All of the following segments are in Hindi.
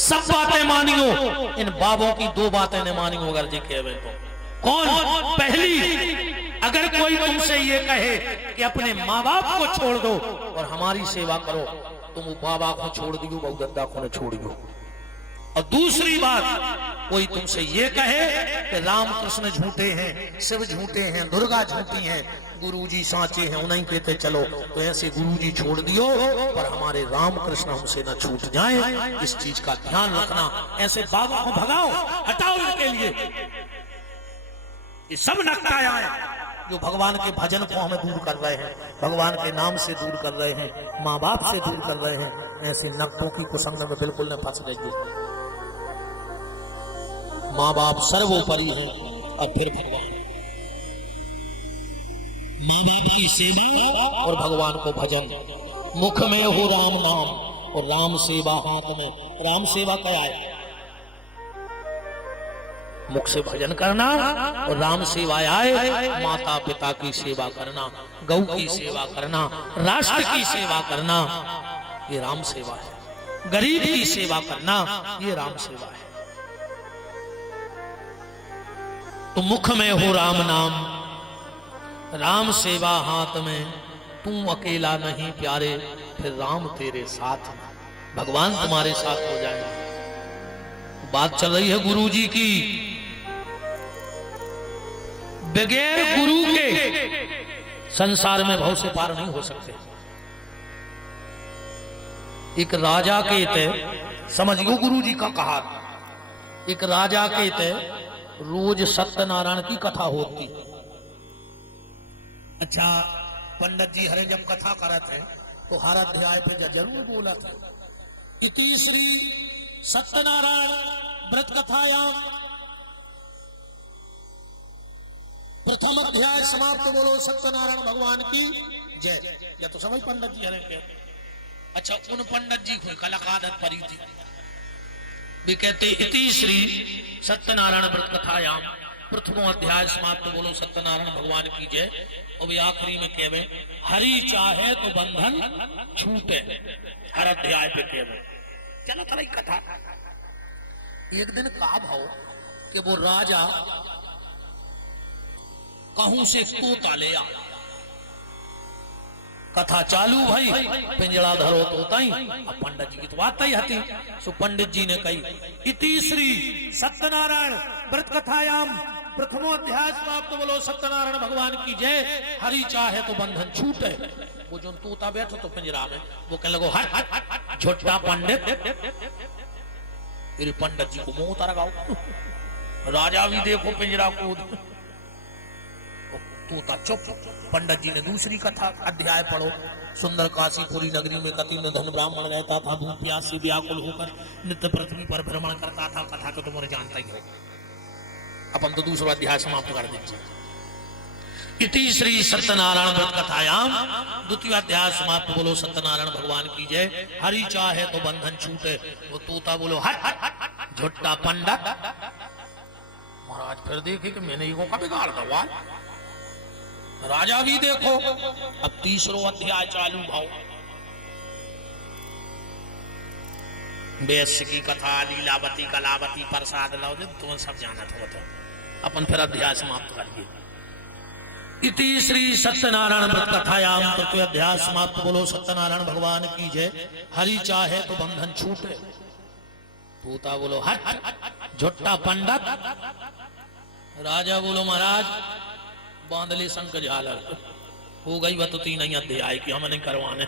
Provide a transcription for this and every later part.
सब बातें मानियो, इन बाबों की दो बातें न मानियो। अगर जी कहे तो कौन? पहली, अगर कोई तुमसे ये कहे कि अपने माँ बाप को छोड़ दो और हमारी सेवा करो, तुम वो बाबा को छोड़ दियो, बहुदत्ता को न छोड़ियो। और दूसरी बात, कोई तुमसे ये कहे कि राम कृष्ण झूठे हैं, शिव झूठे हैं, दुर्गा झूठी हैं, गुरुजी साचे हैं, उन्हीं कहते चलो, तो ऐसे गुरुजी छोड़ दियो, पर हमारे राम कृष्ण हमसे न छूट जाए, इस चीज का ध्यान रखना। ऐसे बाबा को भगाओ, हटाओ इनके लिए। ये सब नक्काया है जो भगवान के भजन को हमें दूर कर रहे हैं, भगवान के नाम से दूर कर रहे हैं, माँ बाप से दूर कर रहे हैं। ऐसे नक्कों की कुसंग में बिल्कुल न फंस जाइए। माँ बाप सर्वोपरि है और फिर भगवान। माँ बाप की सेवा और भगवान को भजन। मुख में हो राम नाम और राम सेवा हाथ में। राम सेवा क्या है? मुख से भजन करना और राम सेवाएं आए, माता पिता की सेवा करना, गौ की सेवा करना, राष्ट्र की सेवा करना, ये राम सेवा है। गरीब की सेवा करना, ये राम सेवा है। तो मुख में हो राम नाम, राम सेवा हाथ में, तू अकेला नहीं प्यारे, फिर राम तेरे साथ में, भगवान तुम्हारे साथ हो जाए। बात चल रही है गुरु जी की। बगैर गुरु के संसार में भव से पार नहीं हो सकते। एक राजा के तय, समझियो गुरु जी का कहा, एक राजा के तय रोज सत्यनारायण की कथा होती। अच्छा, पंडित जी हरे जब कथा करते हैं तो हर अध्याय पे जरूर बोला था, इति श्री सत्यनारायण व्रत कथायाम प्रथम अध्याय समाप्त। बोलो सत्यनारायण भगवान की जय। या तो समझ पंडित जी हरे कहते। अच्छा, उन पंडित जी को कलक आदत पड़ी थी, वे कहते इति श्री सत्यनारायण व्रत कथायाम प्रथम अध्याय समाप्त। बोलो सत्यनारायण भगवान की जय। और वे आखिरी में कहवे हरि चाहे तो बंधन छूटे, हर अध्याय पे कहवे। चलो थोड़ा कथा। एक दिन का भाव कि वो राजा कहूं से तोता ले आ, कथा चालू भाई, पिंजड़ा धरो तोता ही। अब पंडित जी की तो बात ही हती। सो पंडित जी ने कही इति श्री सत्यनारायण व्रत कथायाम प्रथमो अध्याय समाप्त। बोलो सत्यनारायण भगवान की जय। हरि चाहे तो बंधन छूटे। वो जो तोता बैठो तो पिंजरा में, वो कहने लगो हट झोटा पंडित। फिर पंडित जी को मुंह उतार गाओ। राजा भी देखो पिंजरा कूद, तोता चुप। पंडित जी ने दूसरी कथा अध्याय पढ़ो। सुंदर काशीपुरी नगरी में कति न धन ब्राह्मण रहता था, भूख प्यास से व्याकुल होकर नित्य पृथ्वी पर भ्रमण करता था। कथा को तुम जानता ही हो, अपन तो दूसरा अध्याय समाप्त कर दीजिए। इति श्री सत्यनारायण व्रत कथायाम द्वितीय अध्याय समाप्त। बोलो सत्यनारायण भगवान की जय। हरि चाहे तो बंधन छूटे। वो तोता बोलो हट झुट्टा पंडित। महाराज फिर देखे कि मैंने ये का बिगाड़ दवा। राजा भी देखो। अब तीसरो अध्याय चालू भाव। वैश्य की कथा, लीलावती कलावती प्रसाद लाओ, तुम सब जाना था। तो अपन फिर अध्याय समाप्त करिए। इति श्री सत्यनारायण व्रत कथायाम तृतीय अध्याय समाप्त। बोलो सत्यनारायण भगवान की जय। हरि चाहे तो बंधन छूटे। तोता बोलो हट झुट्टा पंडित। राजा बोलो महाराज बांधले शंख झालर, हो गई वह तो 3 अध्याय की, हम नहीं करवाने।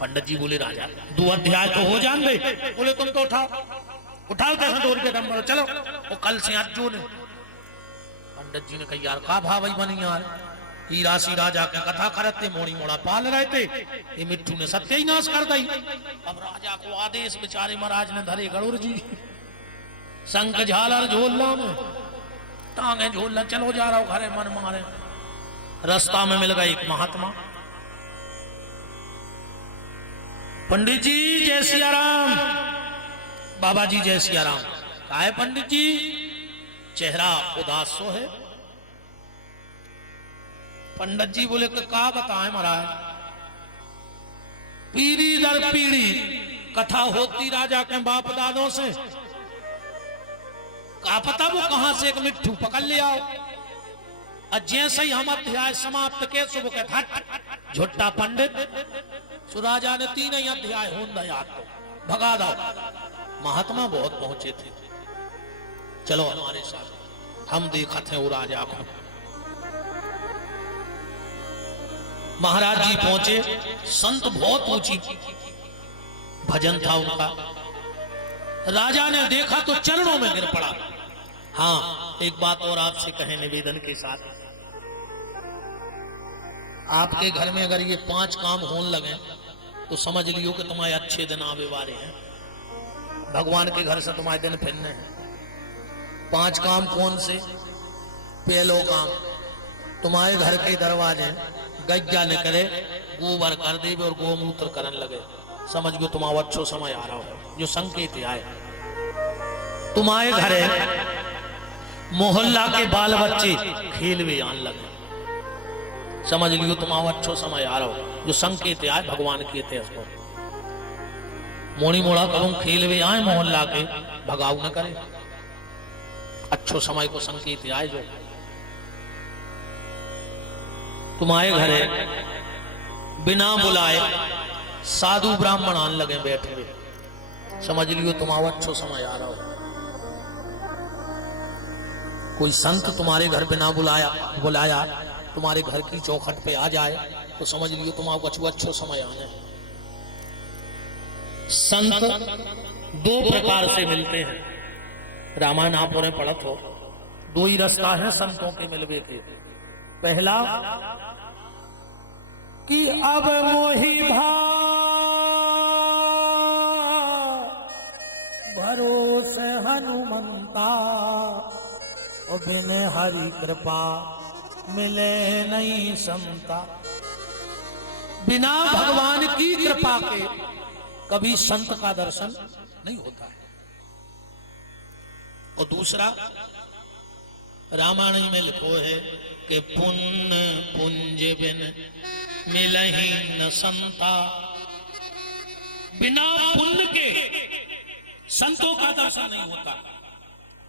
पंडित जी बोले राजा 2 अध्याय तो हो जान दे। बोले तुम तो उठाओ कैसे 2 रुपये दम करो, चलो वो कल से आज जो ने। पंडित जी ने कहा यार का भाव बनी यार, हीरा सी राजा का कथा करते मोड़ी मोड़ा पाल रहे थे, ये मिट्टू ने सत्यानाश कर दी। अब राजा को आदेश, बेचारे महाराज ने धरे गरुड़ जी शंख झालर झोलना में टांगे झोलना, चलो जा रहा हूं घरे मन मारे। रास्ता में मिल गया एक महात्मा। पंडित जी जय सिया राम। बाबा जी जय सिया राम। कहा है पंडित जी, चेहरा उदास सो है। पंडित जी बोले का बताएं महाराज, पीढ़ी दर पीढ़ी कथा होती राजा के बाप दादों से, का पता वो कहां से एक मिट्ठू पकड़ ले आओ। और जैसे ही हम अध्याय समाप्त के सुबह के हट झुट्टा पंडित सुराजा ने 3 ही अध्याय हों याद तो भगा दो। महात्मा बहुत पहुंचे थे, चलो हमारे साथ, हम देखा थे वो राजा को। महाराज जी पहुंचे, संत बहुत ऊंची भजन था उनका। राजा ने देखा तो चरणों में गिर पड़ा। हाँ, एक बात और आपसे कहें निवेदन के साथ, आपके घर में अगर ये 5 काम होने लगे तो समझ लियो कि तुम्हारे अच्छे दिन आवे वाले हैं। भगवान के घर से तुम्हारे दिन फिरने हैं। 5 काम कौन से? पहलो काम, तुम्हारे घर के दरवाजे गज्जा निकले, गोबर कर दे और गोमूत्र करने लगे, समझ गयो तुम्हारा अच्छो समय आ रहा हो, जो संकेत आए। तुम्हारे घरे मोहल्ला के बाल बच्चे खेलवे आने लगे, समझ लियो तुम्हारा अच्छो समय आ रहा हो, जो संकेत आए भगवान के थे। उसको मोड़ी मोड़ा करूं खेलवे आए मोहल्ला के, भगाऊ न करे, अच्छो समय को संकेत आए। जो तुम्हारे घरे बिना बुलाए साधु ब्राह्मण आने लगे बैठे हुए, समझ लियो तुम्हारा अच्छो समय आ रहा हो। कोई संत तुम्हारे घर बिना बुलाया तुम्हारे घर की चौखट पे आ जाए तो समझ लियो तुम्हारा अच्छो समय आना है। संत 2 प्रकार से मिलते हैं, रामायण आप उन्हें पढ़त हो। 2 ही रास्ता है संतों के मिलवे के। पहला कि अब मोहि भरोसे हनुमंता, और बिन हरि कृपा मिले नहीं समता। बिना भगवान की कृपा के कभी संत का दर्शन नहीं होता है। और दूसरा रामायण में लिखो है कि पुण्य पुंज बिन मिलहि न संता। बिना पुण्य के संतों का दर्शन नहीं होता,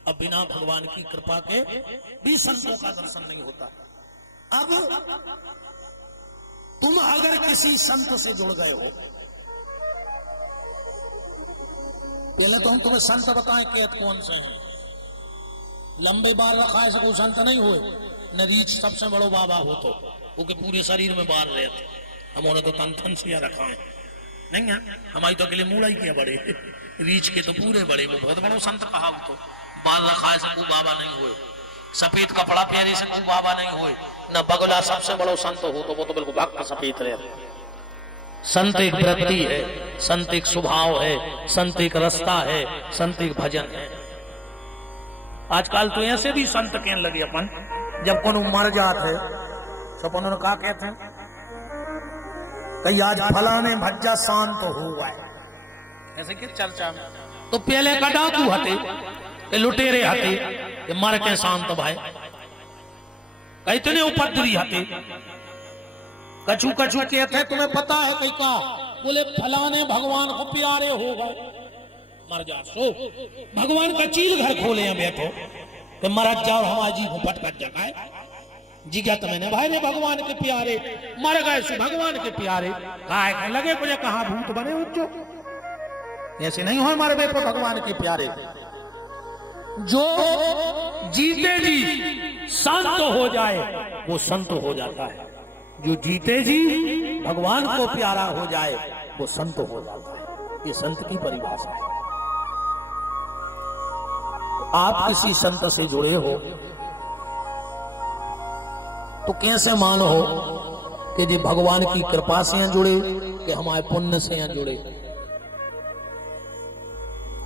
अब बिना भगवान की कृपा के भी संतों का दर्शन नहीं होता। अब तुम अगर किसी संत से जुड़ गए हो, पहले तो हम तुम्हें संत बताएं कि कौन से हैं। लंबे बाल रखा ऐसे कोई संत नहीं हुए, न रीछ सबसे बड़ो बाबा हो तो वो के पूरे शरीर में बाल रहे थे, हम उन्हें तो तन से रखा है नहीं है। हमारी तो अकेले मूड़ा ही किया बड़े, रीछ के तो पूरे बड़े, वो बहुत बड़ो संत कहा। वो तो बाल रखा ऐसे कोई बाबा नहीं हुए, सफेद कपड़ा पहने से कोई बाबा नहीं हुए, न बगला सबसे बड़ो संत हो तो वो तो बिल्कुल भक्त सफेद रहे। संत एक वृत्ति है, संत एक स्वभाव है, संत एक रास्ता है, संत एक भजन है। आजकल तो ऐसे भी संत कहने लगे अपन, जब कोनो मर जाते तो अपन उन्होंने कहा कहते हैं कई आज फलाने भज्जा शांत हो गए, ऐसे की चर्चा में। तो पहले का डाकू हटे, के लुटेरे हटे, के मर के शांत भाई, कई इतने उपद्रवी हटे। कछु कछु कहते हैं तुम्हें पता है कई का, बोले फलाने भगवान को प्यारे हो गए, मर जा सो भगवान का चील घर खोले हैं बैठो, तो मरत जाओ हमारा जी को पटकट जगाए जी क्या तुम्हें भाई रे भगवान के प्यारे, मर गए सो भगवान के प्यारे, कहा लगे मुझे कहा भूत बने उच्चो, ऐसे नहीं हो हमारे बेटो भगवान के प्यारे। जो जीते जी संत हो जाए वो संत हो जाता है, जो जीते जी भगवान को प्यारा हो जाए वो संत हो जाता है। ये संत की परिभाषा है। आप किसी संत से जुड़े हो तो कैसे मानो कि जी भगवान की कृपा से यहाँ जुड़े कि हमारे पुण्य से यहाँ जुड़े।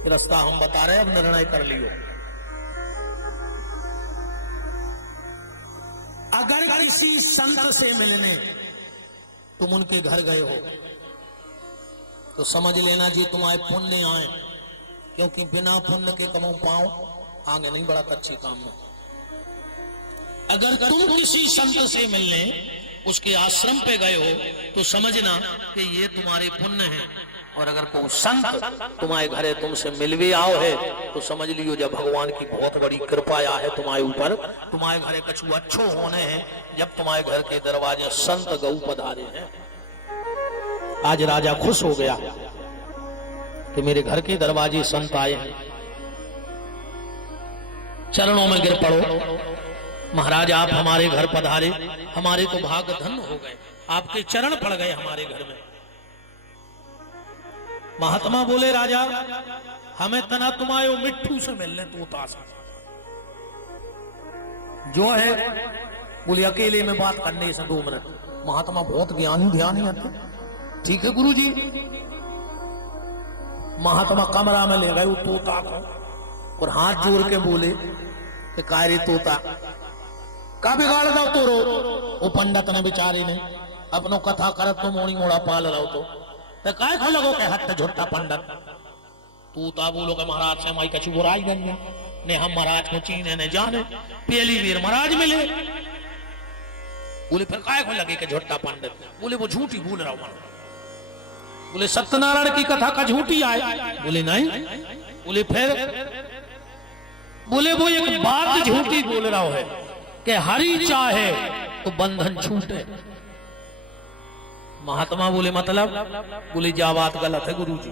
रास्ता हम बता रहे हैं, अब निर्णय कर लियो। अगर किसी संत से मिलने तुम उनके घर गए हो तो समझ लेना जी तुम्हारे पुण्य आए, क्योंकि बिना पुण्य के कमो पाओ आगे नहीं बढ़ा कच्ची काम में। अगर तुम किसी संत से मिलने उसके आश्रम पे गए हो तो समझना कि ये तुम्हारे पुण्य हैं, और अगर कोई संत तुम्हारे घरे तुमसे मिलवे आओ है तो समझ लियो जब भगवान की बहुत बड़ी कृपा है तुम्हारे ऊपर। तुम्हारे घरे कछु अच्छो होने हैं जब तुम्हारे घर के दरवाजे संत गौ पधारे हैं। आज राजा खुश हो गया कि मेरे घर के दरवाजे संत आए हैं। चरणों में गिर पड़ो, महाराज आप हमारे घर पधारे, हमारे तो भाग्य धन्य हो गए, आपके चरण पड़ गए हमारे घर में। महात्मा बोले राजा हमें तना तुम्हारे मिट्ठू से मिलने तोता से जो है बोले अकेले में बात करने से 2 मिनट। महात्मा बहुत ज्ञानी ध्यानी आते, ठीक है गुरुजी। महात्मा कमरा में ले गए वो तोता को और हाथ जोड़ के बोले कि कार्य तोता का बिगाड़ दो तो रो। वो पंडित ने बेचारे ने अपनो कथा करत तो मोड़ी मोड़ा पाल रहो तो काय खो लगो के हट झोटा पंडित। तोता बोलो के महाराज से माई कछु बुराई नहीं ने हम महाराज को चीने ने जाने पहली बार महाराज मिले। बोले फिर काय को लगे के झोटा पंडित। बोले वो झूठी बोल रहा हूं। बोले सत्यनारायण की कथा का झूठी आए। बोले नहीं। बोले फिर बोले वो एक बात झूठी बोल रहा है कि हरि चाहे तो बंधन छूटे। महात्मा बोले मतलब। बोले जा बात गलत है गुरुजी,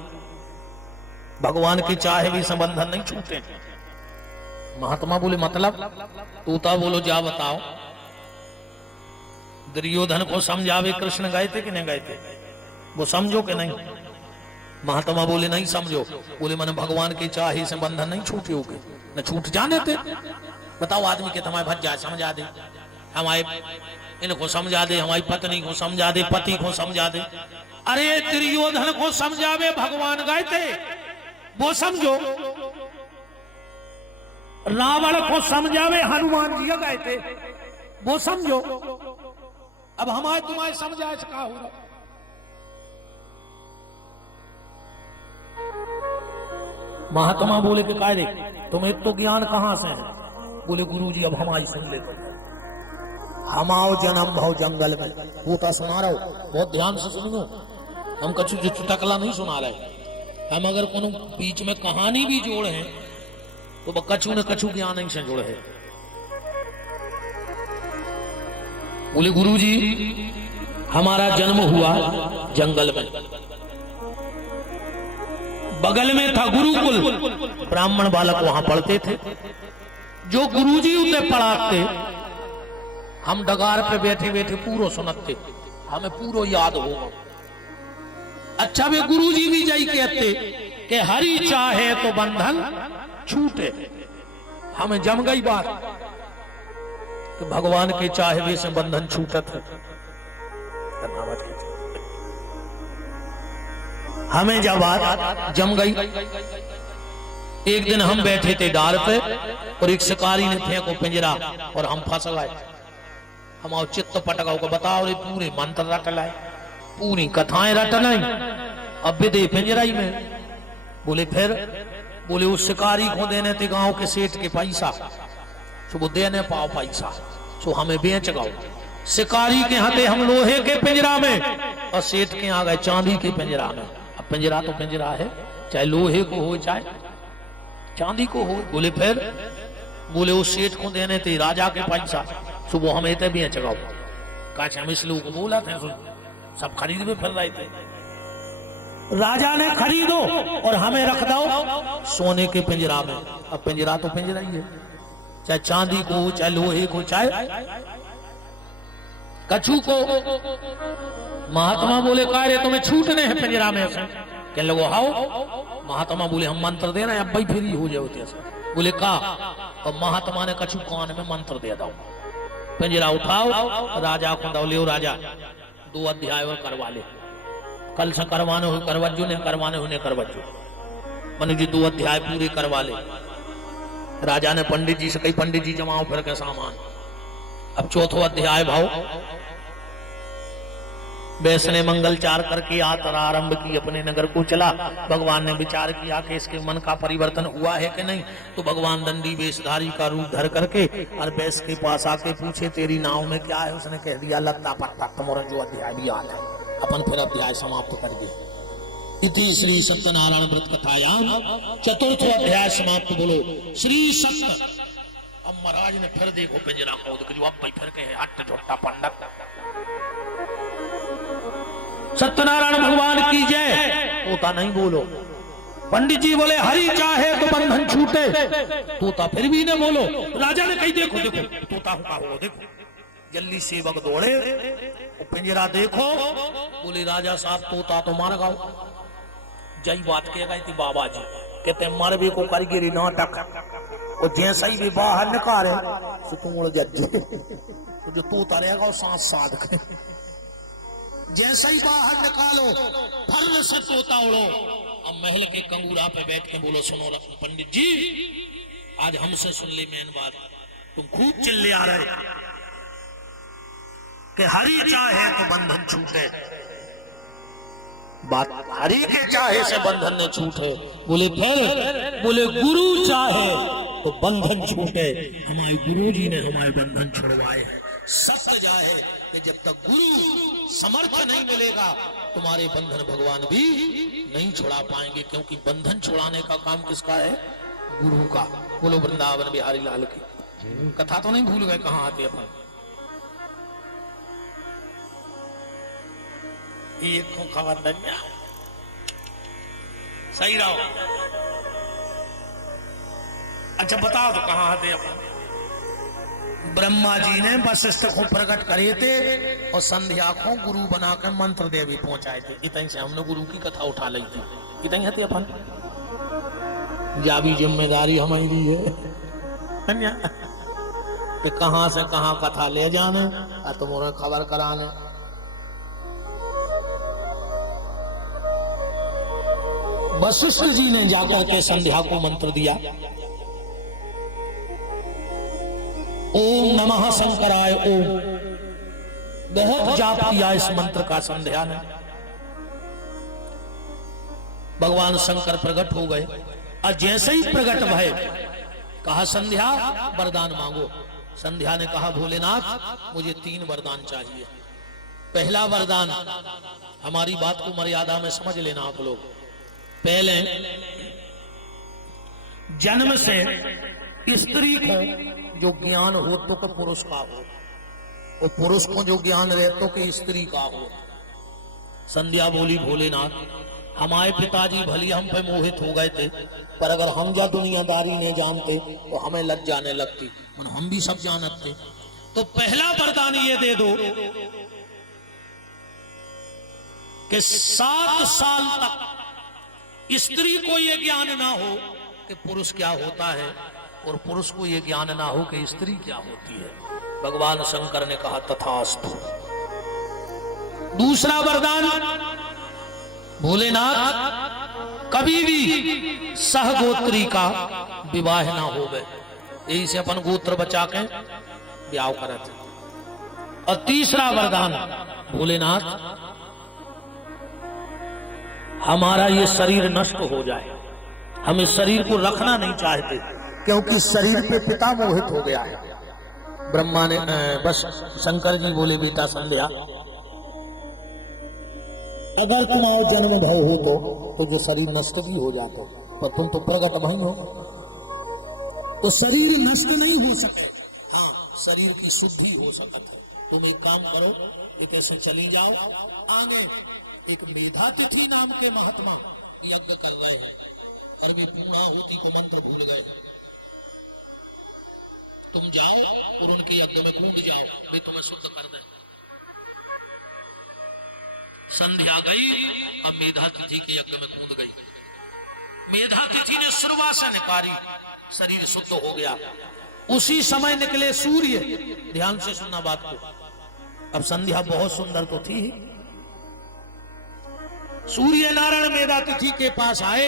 भगवान की चाहे भी संबंधन नहीं छूटे। महात्मा बोले मतलब। तोता बोलो जा बताओ। दुर्योधन को समझावे कृष्ण गए थे कि नहीं गए थे, वो समझो कि नहीं। महात्मा बोले नहीं समझो। बोले मैंने भगवान की चाहे से बंधन नहीं छूटे होगे, न छूट जाने थे। बताओ आदमी के तुम्हारे भज जाए समझा दे, हमारे इनको समझा दे, हमारी पत्नी को समझा दे, पति को समझा दे। अरे दुर्योधन को समझावे भगवान गए थे वो समझो, रावण को समझावे हनुमान जी गए थे वो समझो। अब हमारे तुम्हारे समझाए से क्या होगा। महात्मा बोले कि काय रे तुम्हें तो ज्ञान कहां से है। बोले गुरुजी अब हमारी सुन ले, हम आओ जन्म भाव जंगल में। तोता सुना रहा हो, बहुत ध्यान से सुनो। हम कछु चुटकला नहीं सुना रहे, हम अगर कोनो बीच में कहानी भी जोड़े हैं तो कछु न कछु ज्ञान से जोड़े है। बोले गुरुजी हमारा जन्म हुआ जंगल में, बगल में था गुरुकुल, ब्राह्मण बालक वहां पढ़ते थे। जो गुरुजी उन्हें पढ़ाते हम डगार पे बैठे बैठे पूरो सुनते, हमें पूरो याद हो। अच्छा वे गुरुजी भी जाई कहते कि हरि चाहे तो बंधन छूटे। हमें जम गई बात कि भगवान के चाहे वे से बंधन छूटत है। हमें जब बात जम गई। एक दिन हम बैठे थे डाल पे और एक शिकारी ने फेंको पिंजरा और हम फंस गए। हम चित्त पटकाओ को बताओ रे पूरे मंत्र रट लाए, पूरी कथाएं रट नहीं, अब भी दे पिंजराई में। बोले फिर। बोले उस शिकारी को देने थे गांव के सेठ के पैसा, सो वो देने पाओ पैसा, सो हमें बेच गाओ। शिकारी के हाथे हम लोहे के पिंजरा में और सेठ के आ गए चांदी के पिंजरा में। अब पिंजरा तो पिंजरा है, चाहे लोहे को हो चाहे चांदी को हो। बोले फिर। बोले उस सेठ को देने थे राजा के पैसा, सो वो हमें तो बेच गाओ। कहा हम इस लोग को बोला था, सब खरीद में फिर रहे थे। राजा ने खरीदो और हमें रख दो सोने के पिंजरा में। अब पिंजरा तो पिंजरा ही है, चाहे चांदी को चाहे लोहे को चाहे कछु को। महात्मा बोले कार्य तुम्हें छूटने हैं पिंजरा में से, क्या लोगो आओ। महात्मा बोले हम मंत्र दे रहे हैं, अब भाई फिर हो जाओ। बोले का। और महात्मा ने कछु कान में मंत्र दे दो, पिंजरा उठाओ राजा को दो, ले राजा 2 अध्याय और करवा ले, कल से करवाने हो करवजो, ने करवाने हो ने करवजो। मन जी 2 अध्याय पूरे करवा ले। राजा ने पंडित जी से कही पंडित जी जमाओ फिर के सामान। अब 4वां अध्याय भाव। वैष्णव ने मंगलचार करके यात्रा आरंभ की, अपने नगर को चला। भगवान ने विचार किया कि इसके मन का परिवर्तन हुआ है कि नहीं, तो भगवान दंडी वेशधारी का रूप धर करके और वैश्य के पास आके पूछे तेरी नाव में क्या है। उसने कह दिया लत्ता पत्ता तुम्हारा जो अध्याय भी याद है। अपन फिर अध्याय समाप्त कर दिए। इति श्री सत्यनारायण व्रत कथायाम चतुर्थ अध्याय समाप्त। बोलो श्री सत्य। अब महाराज ने फिर देखो पिंजरा खोद के जो अब भाई फिर कहे हट झोटा पंडित। सत्यनारायण भगवान की जय। तोता नहीं बोलो। पंडित जी बोले हरि चाहे तो बंधन छूटे। तोता फिर भी न बोलो। राजा ने कही देखो देखो तोता हुआ हो देखो। जल्दी सेवक दौड़े पिंजरा देखो। बोले राजा साहब तोता तो मार गाओ। जय बात कह गई थी बाबा जी कहते मरबे को कारीगिरी नाटक और जैसा ही भी बाहर निकाले सुतूड़ जज्जे जो तोता रहेगा वो सांस साध के जैसा ही बाहर निकालो फर्र से तोता उड़ो। अब महल के कंगूरा पे बैठ के बोलो सुनो पंडित जी आज हमसे सुन ली मेन बात। तुम खूब चिल्ले आ रहे कि हरि चाहे तो बंधन छूटे। बात हरि के चाहे से बंधन न छूटे। बोले फिर बोले गुरु चाहे तो बंधन छूटे। हमारे गुरु जी ने हमारे बंधन छुड़वाए हैं। सत्य जाए कि जब तक गुरु समर्थ नहीं मिलेगा तुम्हारे बंधन भगवान भी नहीं छुड़ा पाएंगे क्योंकि बंधन छुड़ाने का काम किसका है? गुरु का। बोलो वृंदावन बिहारी लाल की। कथा तो नहीं भूल गए कहां आते अपन। एक खबर नहीं सही रहो। अच्छा बताओ तो कहां आते अपन। ब्रह्मा जी ने वशिष्ठ को प्रकट करे थे और संध्या को गुरु बनाकर मंत्र देवी पहुंचाए थे। इतनी से हमने गुरु की कथा उठा ली थी। इतनी हती अपन जावी जिम्मेदारी हमारी है कि कहां से कहां कथा ले जाने और तुम्हें खबर कराने। वशिष्ठ जी ने जाकर के संध्या को मंत्र दिया ओम नमः शंकराय ओम। बहुत जाप किया इस मंत्र का संध्या ने। भगवान शंकर प्रकट हो गए और जैसे ही प्रकट भय कहा संध्या वरदान मांगो। संध्या ने कहा भोलेनाथ मुझे 3 वरदान चाहिए। पहला वरदान हमारी बात को मर्यादा में समझ लेना आप लोग। पहले जन्म से स्त्री को जो ज्ञान हो तो के पुरुष का हो और पुरुष को जो ज्ञान रहे तो के स्त्री का हो। संध्या बोली भोलेनाथ हमारे पिताजी भली हम पे मोहित हो गए थे पर अगर हम जा दुनियादारी नहीं जानते तो हमें लज जाने लगती और हम भी सब जानते। तो पहला वरदान ये दे दो कि 7 साल तक स्त्री को ये ज्ञान ना हो कि पुरुष क्या होता है और पुरुष को ये ज्ञान ना हो कि स्त्री क्या होती है। भगवान शंकर ने कहा तथास्तु। दूसरा वरदान भोलेनाथ कभी भी सहगोत्री का विवाह ना हो गए। यही से अपन गोत्र बचा के ब्याह करते। और तीसरा वरदान भोलेनाथ हमारा ये शरीर नष्ट हो जाए। हम इस शरीर को रखना नहीं चाहते क्योंकि शरीर पे पिता मोहित हो गया है। ब्रह्मा ने बस शंकर जी बोले बेटा संध्या अगर तुम्हारा जन्म भव हो तो जो शरीर नष्ट भी हो जाते पर तुम तो प्रकट भई हो तो शरीर नष्ट नहीं हो सके। हाँ शरीर की शुद्धि हो सकती है। तुम एक काम करो एक ऐसे चली जाओ आगे एक मेधा तिथि नाम के महात्मा यज्ञ कर रहे हैं। अरबी पूर्णाहुति को मंत्र भूल गए। तुम जाओ और उनके यज्ञ में कूद जाओ वे तुम्हें शुद्ध कर दें। संध्या गई अब मेधा तिथि के यज्ञ में कूद गई। मेधा तिथि ने सुरवासन निकाली शरीर शुद्ध हो गया। उसी समय निकले सूर्य। ध्यान से सुनना बात को। अब संध्या बहुत सुंदर तो थी। सूर्य नारायण मेधा तिथि के पास आए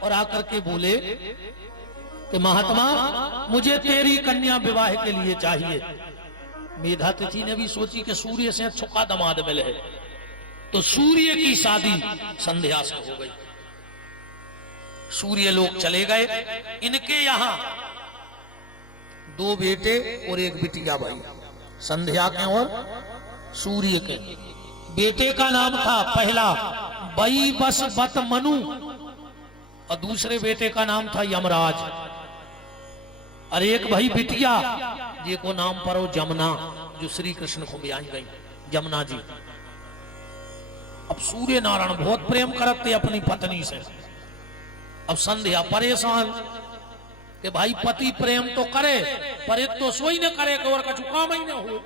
और आकर के बोले कि महात्मा मुझे तेरी कन्या विवाह के लिए चाहिए। मेधा तिथि ने भी सोची कि सूर्य से छुका दमाद मिले तो सूर्य की शादी संध्या से हो गई। सूर्य लोग चले गए। इनके यहां 2 बेटे और 1 बिटिया भाई संध्या के और सूर्य के। बेटे का नाम था पहला बई बस बत मनु और दूसरे बेटे का नाम था यमराज। और एक भाई बिटिया जिसको नाम पर हो जमुना, जो श्री कृष्ण को ब्याही गई जमुना जी। अब सूर्य नारायण बहुत प्रेम करते अपनी पत्नी से। अब संध्या परेशान कि भाई पति प्रेम तो करे पर एक तो सोई न करे कि और कछु काम ही न हो।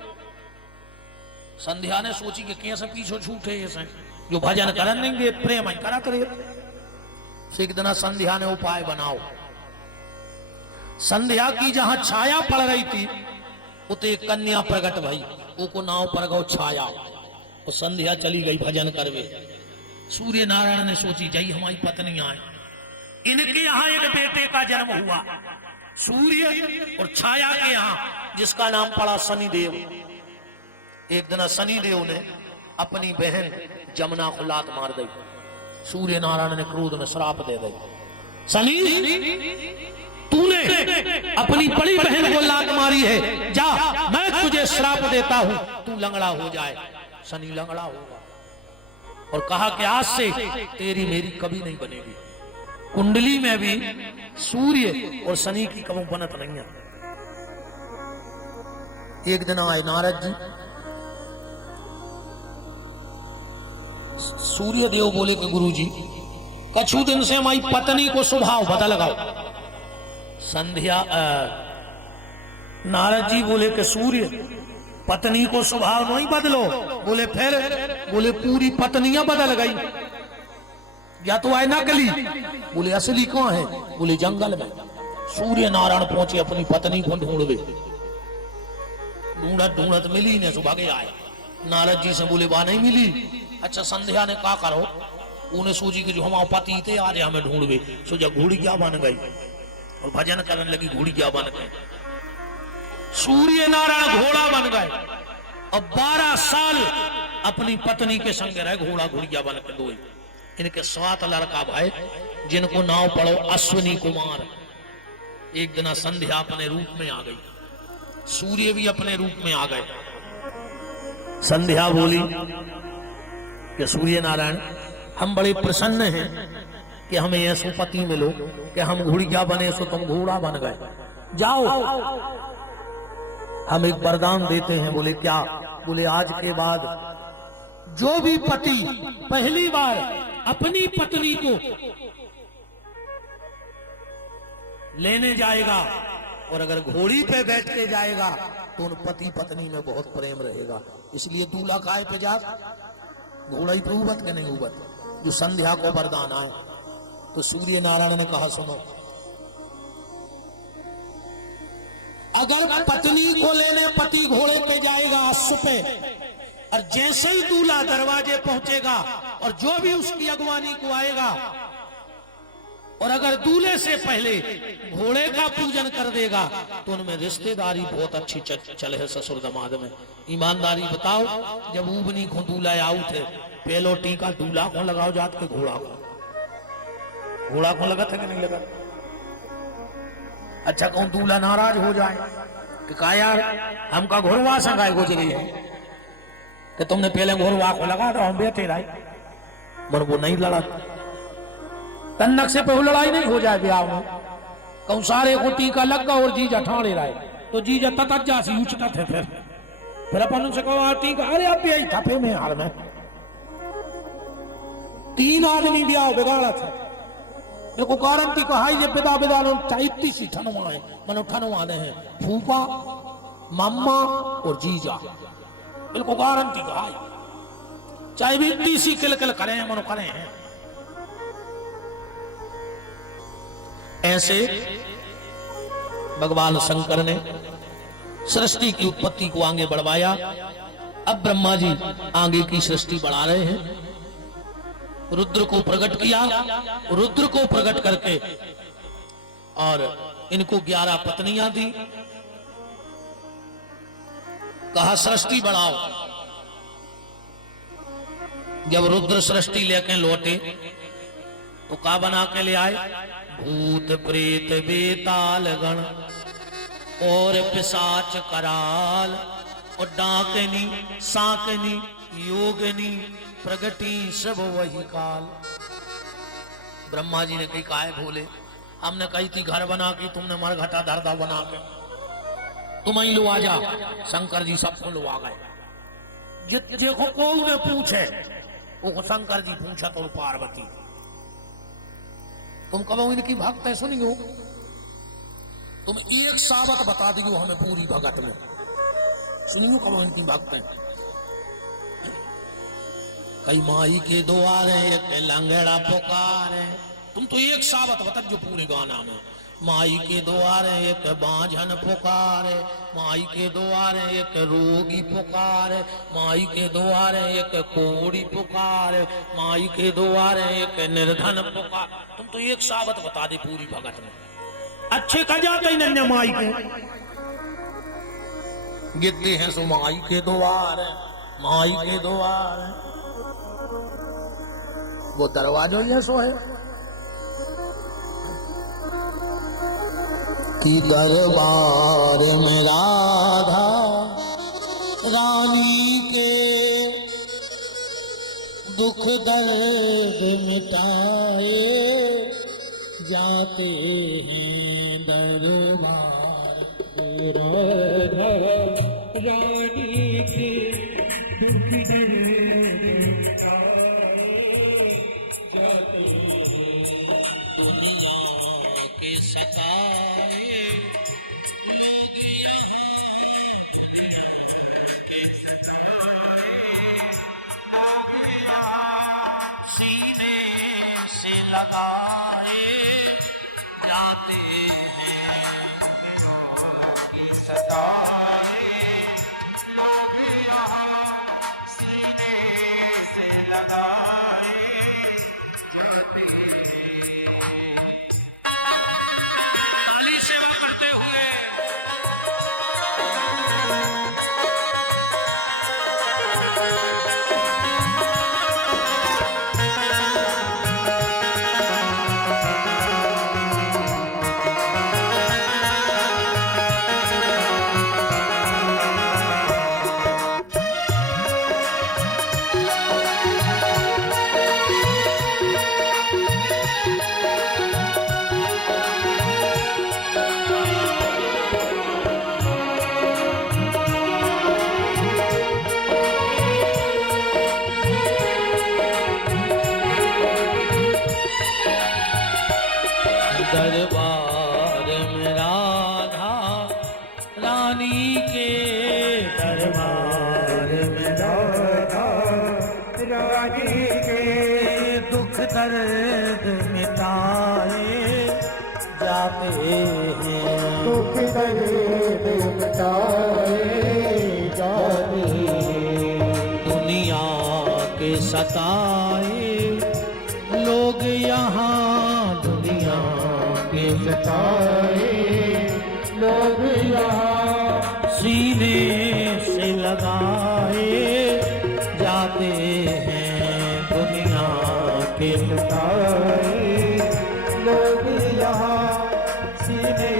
संध्या ने सोची कि कैसे पीछे छूटे ऐसे जो भजन करन नहीं दे, प्रेम ही करत रहे। एक दिन संध्या ने उपाय बनाओ। संध्या की जहां छाया पड़ रही थी उते कन्या प्रकट भई, को नाव पर गौ छाया और संध्या चली गई भजन करवे। सूर्य नारायण ने सोची जाई हमारी पत्नी आए, इनके यहाँ एक बेटे का जन्म हुआ सूर्य और छाया के यहाँ, जिसका नाम पड़ा शनिदेव। एक दिन शनिदेव ने अपनी बहन जमुना को लात मार दी। सूर्य नारायण ने क्रोध में श्राप दे दी, शनि तूने अपनी बड़ी बहन को लात मारी है, जा मैं तुझे श्राप देता हूं, तू लंगड़ा हो जाए। शनि लंगड़ा होगा और कहा कि आज से तेरी मेरी कभी नहीं बनेगी। कुंडली में भी सूर्य और शनि की कभी बनत नहीं है। एक दिन आए नारद जी, सूर्य देव बोले कि गुरु जी कछु दिन से हमारी पत्नी को स्वभाव बदल गया। संध्या नारद जी बोले कि सूर्य पत्नी को स्वभाव नहीं बदलो। बोले फिर? बोले पूरी पत्नियां बदल गई, या तो आए नकली। बोले असली कहां है? बोले जंगल में। सूर्य नारायण पहुंचे अपनी पत्नी को ढूंढवे, ढूंढत ढूंढत मिली ने सुबह के आए। नारद जी से बोले वहां नहीं मिली। अच्छा संध्या ने कहा करो, उन्हें सोची कि जो हमारे पति थे आज हमें ढूंढवे। सोचा घोड़िया बन गई और भजन करने लगी, घोड़िया बन गए। सूर्य नारायण घोड़ा बन गए और 12 साल अपनी पत्नी के संग रहे, घोड़ा घोड़िया बन के दो। इनके 7 लड़का भाई, जिनको नाम पढ़ो अश्विनी कुमार। एक दिन संध्या अपने रूप में आ गई, सूर्य भी अपने रूप में आ गए। संध्या बोली कि सूर्य नारायण हम बड़े प्रसन्न हैं कि हमें ऐसो पति मिलो कि हम घोड़िया बने सो तुम घोड़ा बन गए। जाओ हम एक वरदान देते हैं। बोले क्या? बोले आज के बाद जो भी पति पहली बार अपनी पत्नी को लेने जाएगा और अगर घोड़ी पे बैठ के जाएगा तो उन पति पत्नी में बहुत प्रेम रहेगा। इसलिए दूल्हा काय पे जा, घोड़ा ही पे उबत के नहीं उबत। जो संध्या को वरदान आए तो सूर्य नारायण ने कहा सुनो, अगर पत्नी को लेने पति घोड़े पे जाएगा अश्व पे, और जैसे ही दूल्हा दरवाजे पहुंचेगा और जो भी उसकी अगवानी को आएगा और अगर दूल्हे से पहले घोड़े का पूजन कर देगा तो उनमें रिश्तेदारी बहुत अच्छी चले है ससुर दमाद में। ईमानदारी बताओ, जब ऊबनी को दूल्हा आऊ थे पहलो टीका दूल्हा को लगाओ जात के घोड़ा को लगा था कि नहीं लगा? अच्छा कौन दूल्हा नाराज हो जाए कि कहा यार हमका घोरवा संगाई गुजरी है कि तुमने पहले घोरवा को लगा तो हम बैठे रहे, मन वो नहीं लड़ा। तन्नक से पहले लड़ाई नहीं हो जाए ब्याह में, कहूं सारे को टीका लगा और जीजा ठाणे रहे तो जीजा ततज्जा सी उचता थे। फिर अपन उनसे कहो टीका, अरे अब यही थपे में हाल में 3 आदमी ब्याह बिगाड़ा था। देखो गारंटी कहा जे पिता बिदालो इतनी सी ठनवा है, मनो ठनवा दे हैं फूफा मम्मा और जीजा, बिल्कुल गारंटी कहा चाहे भी इतनी सी किलकिल करें मनो करें हैं। ऐसे भगवान शंकर ने सृष्टि की उत्पत्ति को आगे बढ़वाया। अब ब्रह्मा जी आगे की सृष्टि बढ़ा रहे हैं। रुद्र को प्रकट किया, रुद्र को प्रकट करके और इनको 11 पत्नियां दी। कहा सृष्टि बढ़ाओ। जब रुद्र सृष्टि लेके लौटे तो का बना के ले आए? भूत प्रेत बेताल गण और पिशाच कराल और डाकनी साकनी योगनी प्रगति सब वही काल। ब्रह्मा जी ने कही काहे भूले, हमने कही थी घर बना के, तुमने मरघटा धरदा बना के, तुम ही लो आ जा। शंकर जी सबको लो आ गए। देखो को ने पूछे, वो शंकर जी पूछा तो पार्वती, तुम कहो इनकी भक्त है, सुनियो तुम एक साबत बता दियो हमें पूरी भगत में, सुनियो कहो इनकी भक्त है। कई माई के द्वारे एक लंगड़ा पुकारे, तुम तो एक साबत बता जो पूरे गाना में। माई के द्वारे एक बांझन पुकारे, माई के द्वारे एक रोगी पुकारे, माई के द्वारे एक कोड़ी पुकारे, माई के द्वारे एक निर्धन पुकार। तुम तो एक साबत बता दे पूरी भगत में। अच्छे का जाते ही नन्या माई के गिरते हैं सो माई के द्वार, माई के द्वार वो दरवाजा ही है सो है कि दरबार में राधा रानी के दुख दर्द मिटाए जाते हैं दरबार राधा रानी के दुख दर्द मिटाए जाते हैं दुनिया के सताए लोग यहाँ सीने से लगाए जाते हैं की सताए लोग यहाँ सीने से लगाए जाते हैं। ताली सेवा करते हुए दरबार में राधा रानी के, दरबार में राधा रानी के दुख दर्द मिटाए जाते हैं, दुख दर्द मिटाए जाते हैं। दुनिया के सताए लोग यहाँ, दुनिया के सताए लोग यहाँ सीने से लगाए जाते हैं, दुनिया के सताए लोग यहाँ सीने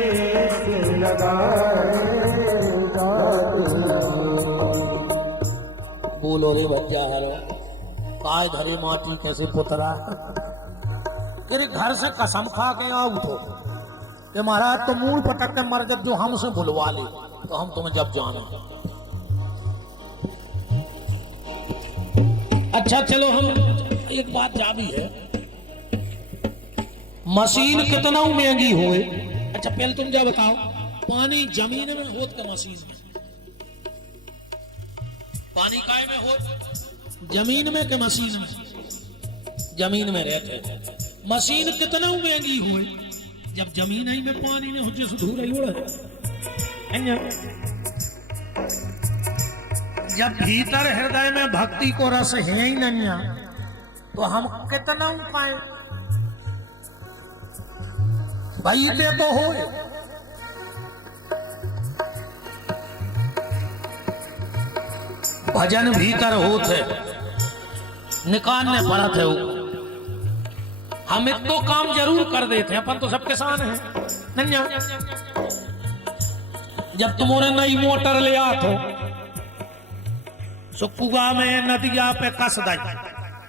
से लगाए जाते हैं। बोलो रे बच्चा हरो काय धरे माटी कैसे पुतरा, तेरे घर से कसम खा के आओ तो कि महाराज तो मूल पटक के मर जब जो हमसे बुलवा ले तो हम तुम्हें जब जाने। अच्छा चलो हम एक बात जा भी है, मशीन कितना महंगी होए। अच्छा पहले तुम जा बताओ, पानी जमीन में होत के मशीन में, पानी काय में होत जमीन में के मशीन में, जमीन में रहते। मशीन कितना महंगी हुई जब जमीन ही में पानी में हो जैसे धूल ही उड़े। जब भीतर हृदय में भक्ति को रस है ही नहीं तो हम कितना पाए भाई, इतने तो हो। भजन भीतर होते निकालने पड़ा थे वो, हम इतो काम जरूर कर देते, अपन तो सब किसान हैं नन्या। जब तुम्हारे नई मोटर ले आते सो कुआ में नदिया पे कस दाई,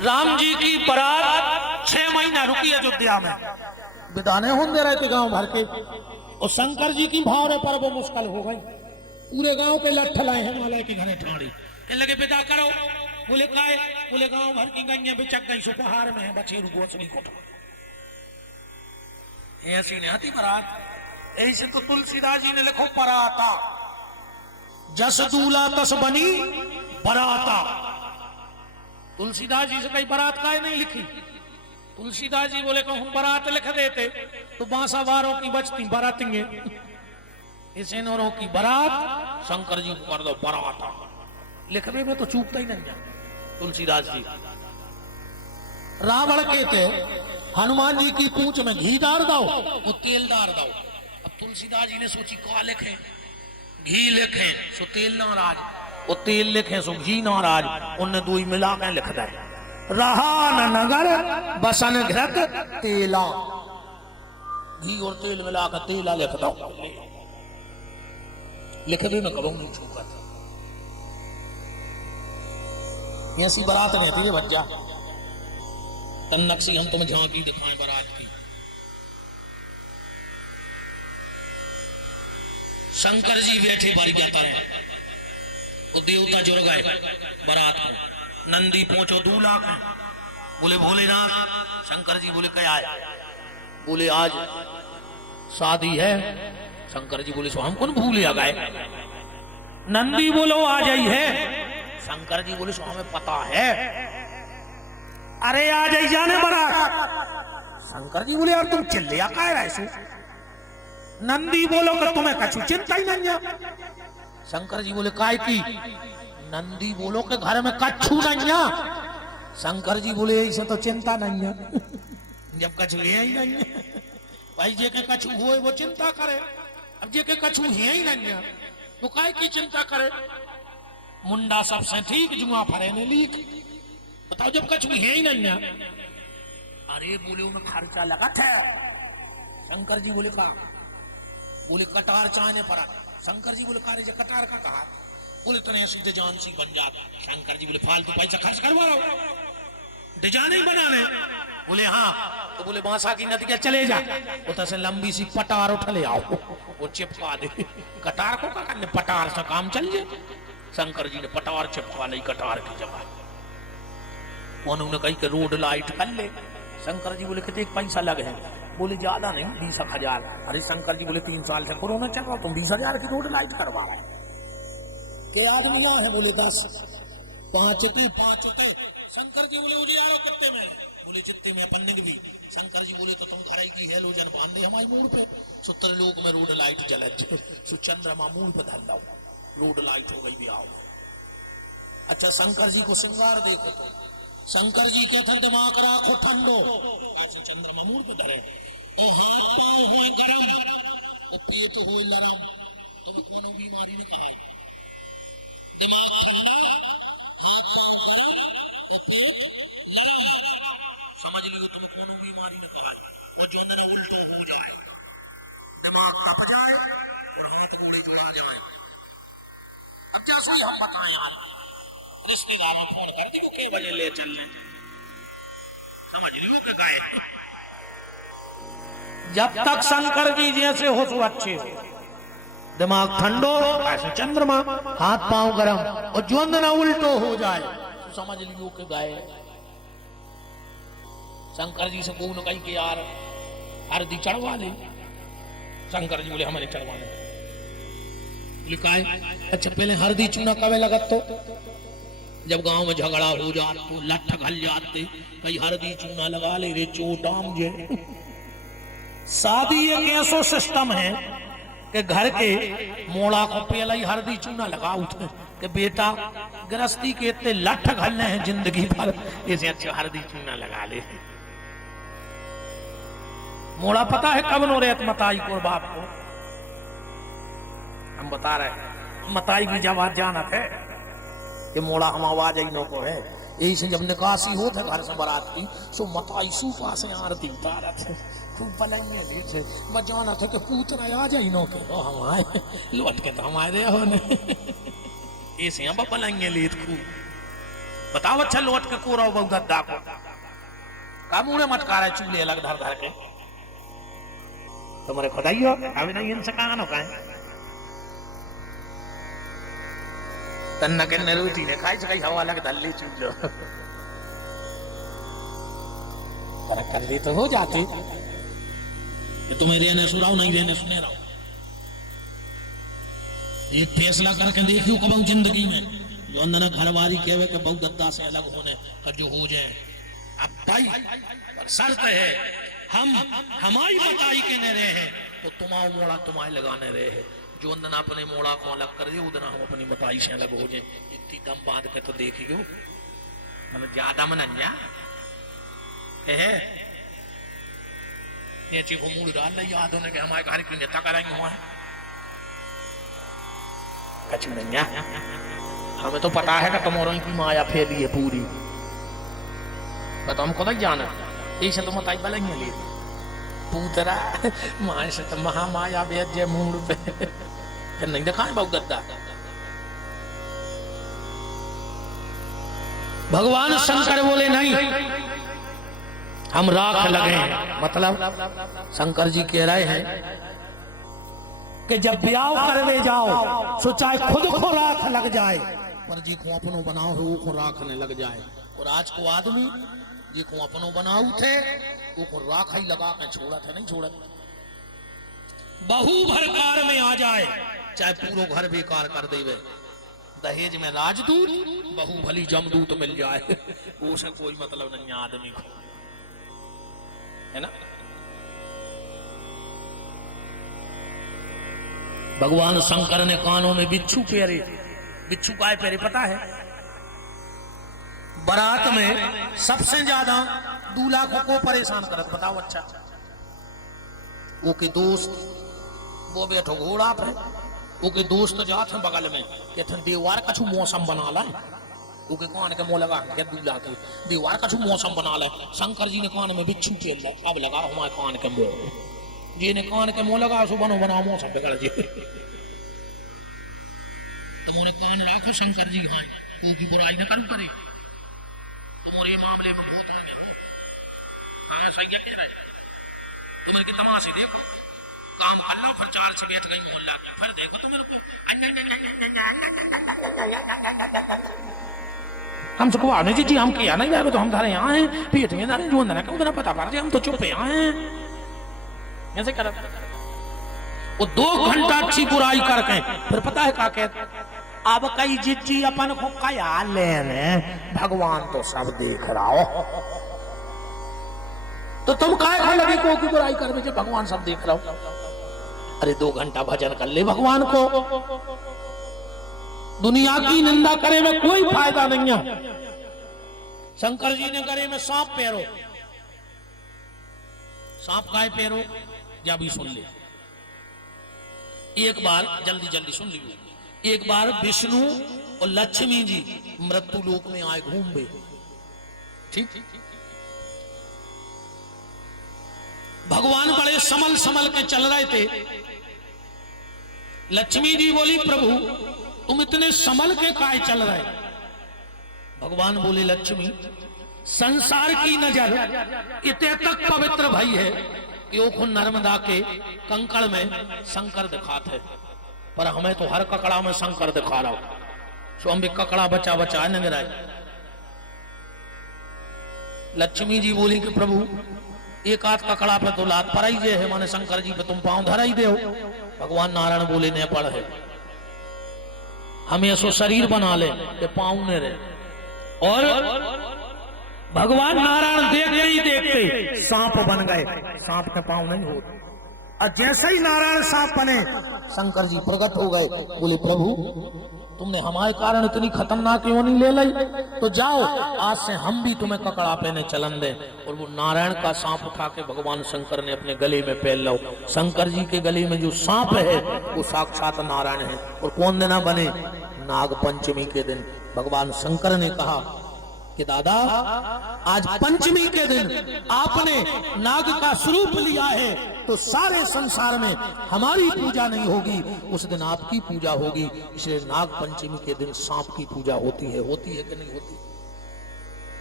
राम जी की बारात 6 महीना रुकी अयोध्या में, विदाने होने रहे थे गांव भर के। और शंकर जी की भावरे पर वो मुश्किल हो गई। पूरे गांव के लट्ठ लाए हिमालय की घने ठाड़ी के लगे विदा करो। बोले काहे? बोले गांव भर की गैया बिचक गई, सुपहार में है बछेरू गोचनी कोठा। ऐसी नहीं आती बारात। ऐसे तो तुलसीदास जी ने लिखो पराता, जस दूला तस बनी बराता। तुलसीदास जी से कई बारात काहे नहीं लिखी? तुलसीदास जी बोले कहूं बारात लिख देते तो बांसा वारों की बचती बारातेंगे। इस नौरों की बारात शंकर जी को कर दो बराता। लिखने में तो चूकता ही नहीं जाता तुलसीदास जी। रावण के थे हनुमान जी की पूंछ में घी डाल दो, वो तेल डाल दो। अब तुलसीदास जी ने सोची क्या लिखे? घी लिखे सो तेल नाराज, वो तेल लिखे सो घी नाराज। उन्हें दो ही मिला के लिख दे, रहा न नगर बसन घृत तेला। घी और तेल मिला कर तेला लिख दो। लिख दे मैं कबू नहीं छूका। ऐसी बारात नहीं थी बच्चा। तन नक्शी हम तुम्हें झांकी दिखाएं बारात की। शंकर जी बैठे बारी जाता रहे, वो देवता जुड़ गए बारात को। नंदी पहुंचो 2 लाख। बोले भोलेनाथ। शंकर जी बोले क्या है? बोले आज शादी है। शंकर जी बोले सो हम कौन भूले आ गए? नंदी बोलो आ जाई है। शंकर जी बोले सो हमें पता है। अरे आ जाई जाने बारात। शंकर जी बोले यार तुम चिल्लिया काहे रहे सो? नंदी बोलो कि तुम्हें कछु चिंता ही नहीं है। शंकर जी बोले काय की? नंदी बोलो के घर में कछु नहीं है। शंकर जी बोले ऐसे तो चिंता नहीं है। जब कछु है ही नहीं है भाई, जे के कछु हुए वो चिंता करे। अब जे के कछु है ही नहीं है वो काय की चिंता करे? मुंडा सबसे ठीक जुआ फरे ने लीक। बताओ जब कछु है ही नहीं है। अरे बोले उन्हें खर्चा लगा था। शंकर जी बोले का? बोले कटार चाहने पड़ा। शंकर जी बोले कार्य कटार का कहा? बोले तने सीधे जान सी बन जाता। शंकर जी बोले फालतू पैसा खर्च करवा रहा हूं, डिजाइन ही बनाने। बोले हाँ। तो बोले बांसा की नदी के चले जा, उधर से लंबी सी पटार उठ ले आओ, वो चिपका दे। कटार को क्या करने? पटार से काम चल जाए। शंकर जी ने पटार चिपका ली कटार की जगह। उन्होंने कही कि रोड लाइट कर ले। शंकर जी बोले कितने पैसा लगे हैं? बोले ज्यादा नहीं 20,000। अरे शंकर जी बोले 3 साल से कोरोना चल रहा, तुम 20,000 की रोड लाइट करवा रहे के? आदमी यहाँ है? बोले 10। 5 होते। शंकर जी बोले मुझे यारो कितने में? बोले जितने में अपन ने भी। शंकर जी बोले तो तुम खड़ाई की हेलोजन बांध दे हमारे मूड पे। 70 लोग में रोड लाइट चले सो चंद्रमा मूड पे धर लो, रोड लाइट हो गई भी आओ। अच्छा शंकर जी को श्रृंगार देखो तो शंकर जी के थे दिमाग राखो ठंडो, आज चंद्रमा मूड पे धरे। तो हाथ पांव हो गरम, तो पेट हो लरम, तो कोनो बीमारी ने कहा दिमाग ठंडा, हाथ पांव गरम, तो पेट लरम। समझ लियो तुम कोनो बीमारी ने कहा। और जो ना उल्टो हो जाए, दिमाग कप जाए और हाथ गोली जुड़ा जाए। अब जैसे हम बताएं यार, रिश्तेदारों फोन कर दी को के बजे ले चलने, समझ लियो के गाय। जब तक शंकर जी जैसे हो तो अच्छे, दिमाग ठंडो ऐसे चंद्रमा, हाथ पांव गरम, और जो ना उल्टो हो जाए तो समझ लियो के गाय। शंकर जी से कौन कही कि यार हरदी चढ़वा ले। शंकर जी बोले हमारे चढ़वाने। लिखा है अच्छा पहले हरदी चूना कवे लगत तो जब गांव में झगड़ा हो जात तो लठ घल जाते, कहीं हरदी चूना लगा ले रे चोटाम जे। शादी एक ऐसा सिस्टम है कि घर के मोड़ा को पहले ही हरदी चूना लगाओ कि बेटा गृहस्थी के इतने लठ घलने हैं जिंदगी भर, इसे अच्छा हरदी चूना लगा ले। मोड़ा पता है कब नो रेत मताई को बाप को हम बता रहे, मताई की जब जानत है कि मोड़ा हम आवाज ही नो को है। यही से जब निकासी होता है घर से बारात की, सो मताई सूपा से आरती उतारत है, खूब बलाइए लीजिए बजाना था कि पूतना आ जाए नो के हम आए लौट के तो हम आए हो ने ऐसे हम बलाइए लीत खूब। बताओ अच्छा लौट के कोरा बहु गद्दा को का मुड़े मटका रहे चूल्हे अलग धर धर के तुम्हारे खुदाई हो अभी नहीं इनसे कहां नो काहे तन्ना के रोटी ने खाई सकाई हवा लग धल्ली चूल्हो तरक कर दी तो हो जाती कि तुम्हें रहने सुनाओ नहीं रहने सुने रहो एक फैसला करके देखियो कब जिंदगी में जो अंदर घरवारी कहवे के बहुत गद्दा से अलग होने का जो हो जाए अब भाई पर शर्त है हम हमारी बताई के न रहे हैं तो तुम्हारा मोड़ा तुम्हारे लगाने रहे हैं जो अंदर अपने मोड़ा को अलग कर दियो उधर हम अपनी बताई से अलग हो जाए इतनी दम बांध के तो देखियो मैंने ज्यादा मनन्या है ये चीज को मूड डाल ले याद होने के हमारे घर की नेता कराएंगे वहां कछ मनन्या हमें तो पता है कि तुम्हारों की माया फैली है पूरी बताओ हमको नहीं जाना ऐसे तो मत आई बलेंगे लिए पूतरा माया से तो महामाया बेद जे मूड पे फिर नहीं देखा है बहुत गद्दा भगवान शंकर बोले नहीं हम राख लगे मतलब शंकर जी कह रहे हैं कि जब ब्याह करने जाओ तो चाहे खुद को राख लग जाए पर जी को अपनो बनाओ है वो को राखने लग जाए और आज को आदमी जी को अपनो बनाओ थे वो को राख ही लगा के छोड़ा था नहीं छोड़ा बहू भरकार में आ जाए चाहे पूरा घर बेकार कर देवे दहेज में राजदूत बहू भली जमदूत मिल जाए उसे कोई मतलब नहीं आदमी को है ना भगवान शंकर ने कानों में बिच्छू पेरे बिच्छू काय पेरे पता है बारात में सबसे ज्यादा दूल्हा को परेशान करत बताओ अच्छा वो के दोस्त वो बैठो घोड़ा पे वो के दोस्त जात हैं बगल में कहते दीवार का छू मौसम बना ला वो के कान के मुंह लगा के दूल्हा के दीवार का छू मौसम बना ला शंकर जी ने कान में बिच्छू पेल ला अब लगा हमारे कान के मुंह जी ने कान के मुंह लगा सो बनो बना मौसम बिगड़ जी तुम्हारे कान राखो शंकर जी हाँ वो की बुराई न करूं करे तुम्हारे मामले में बहुत आगे हो हाँ सही कह रहे तुम्हारे की तमाशे देखो काम कर लो फिर चार से बैठ गई मोहल्ला में फिर देखो तो मेरे को हम सबको आने जी हम किया नहीं जाएगा तो हम धारे यहाँ हैं पेट में धारे जो अंदर क्यों पता पड़ जाए हम तो चुप यहाँ हैं ऐसे कर वो 2 घंटा अच्छी बुराई करके फिर पता है क्या कहते अब कई जिज्जी अपन को क्या लेने भगवान तो सब देख रहा हो तो तुम काय लगे को की बुराई कर जब भगवान सब देख रहा हो अरे 2 घंटा भजन कर ले भगवान को दुनिया की निंदा करे में कोई फायदा नहीं है शंकर जी ने करे में सांप पैरो सांप काय पैरो या भी सुन ले एक बार जल्दी जल्दी सुन लीजिए एक बार विष्णु और लक्ष्मी जी मृत्यु लोक में आए घूमे ठीक भगवान बड़े समल समल के चल रहे थे लक्ष्मी जी बोली प्रभु तुम इतने समल के काय चल रहे भगवान बोले लक्ष्मी संसार की नजर इतने तक पवित्र भाई है कि नर्मदा के कंकड़ में शंकर दिखाते पर हमें तो हर ककड़ा में शंकर दिखा रहा हो सो हम भी ककड़ा बचा बचा नजर आए लक्ष्मी जी बोली कि प्रभु एक आध ककड़ा पे तो लात पर ही है माने शंकर जी पे तुम पांव धरा ही दे भगवान नारायण बोले ने पढ़ है हमें ऐसो शरीर बना ले कि पांव ने रहे और भगवान नारायण देखते ही देखते सांप बन गए सांप के पांव नहीं हो और जैसे ही नारायण सांप बने शंकर जी प्रकट हो गए बोले प्रभु तुमने हमारे कारण इतनी खतरनाक योनि ले ली तो जाओ आज से हम भी तुम्हें ककड़ा पहने चलन दे और वो नारायण का सांप उठा के भगवान शंकर ने अपने गले में पहन लो शंकर जी के गले में जो सांप है वो साक्षात नारायण है और कौन दिन बने नाग पंचमी के दिन भगवान शंकर ने कहा कि दादा आज पंचमी के दिन आपने नाग का स्वरूप लिया है तो सारे संसार में हमारी पूजा नहीं होगी उस दिन आपकी पूजा होगी इसलिए नाग पंचमी के दिन सांप की पूजा होती है कि नहीं होती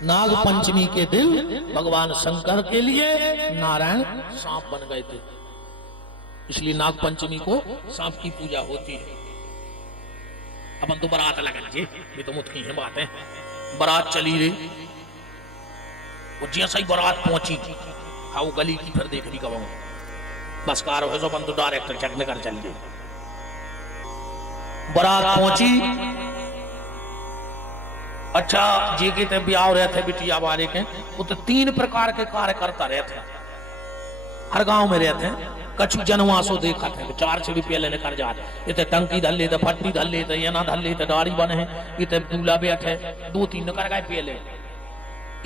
नाग पंचमी के दिन भगवान शंकर के लिए नारायण सांप बन गए थे, इसलिए नाग पंचमी को सांप की पूजा होती है। अपन तो बारात लगन जी, ये तो मुतकी है बात है। बारात चली रही, वो जैसा ही बारात पहुंची, हाँ वो गली की फिर देख रही कब बस कार हो, अपन तो डायरेक्टर चकने कर चल गए। बारात पहुंची, अच्छा जी के ते ब्याह रहे थे बिटिया बारे के, वो तो 3 प्रकार के कार्यकर्ता रहते हैं, हर गांव में रहते हैं। कछु जनवासो देखा थे, 4 से भी पहले निकल जाते, इतने टंकी धल लेते, फट्टी धल लेते, ये ना धल लेते, दाढ़ी बने हैं, इतने दूल्हा बैठे, 2-3 निकल गए पहले,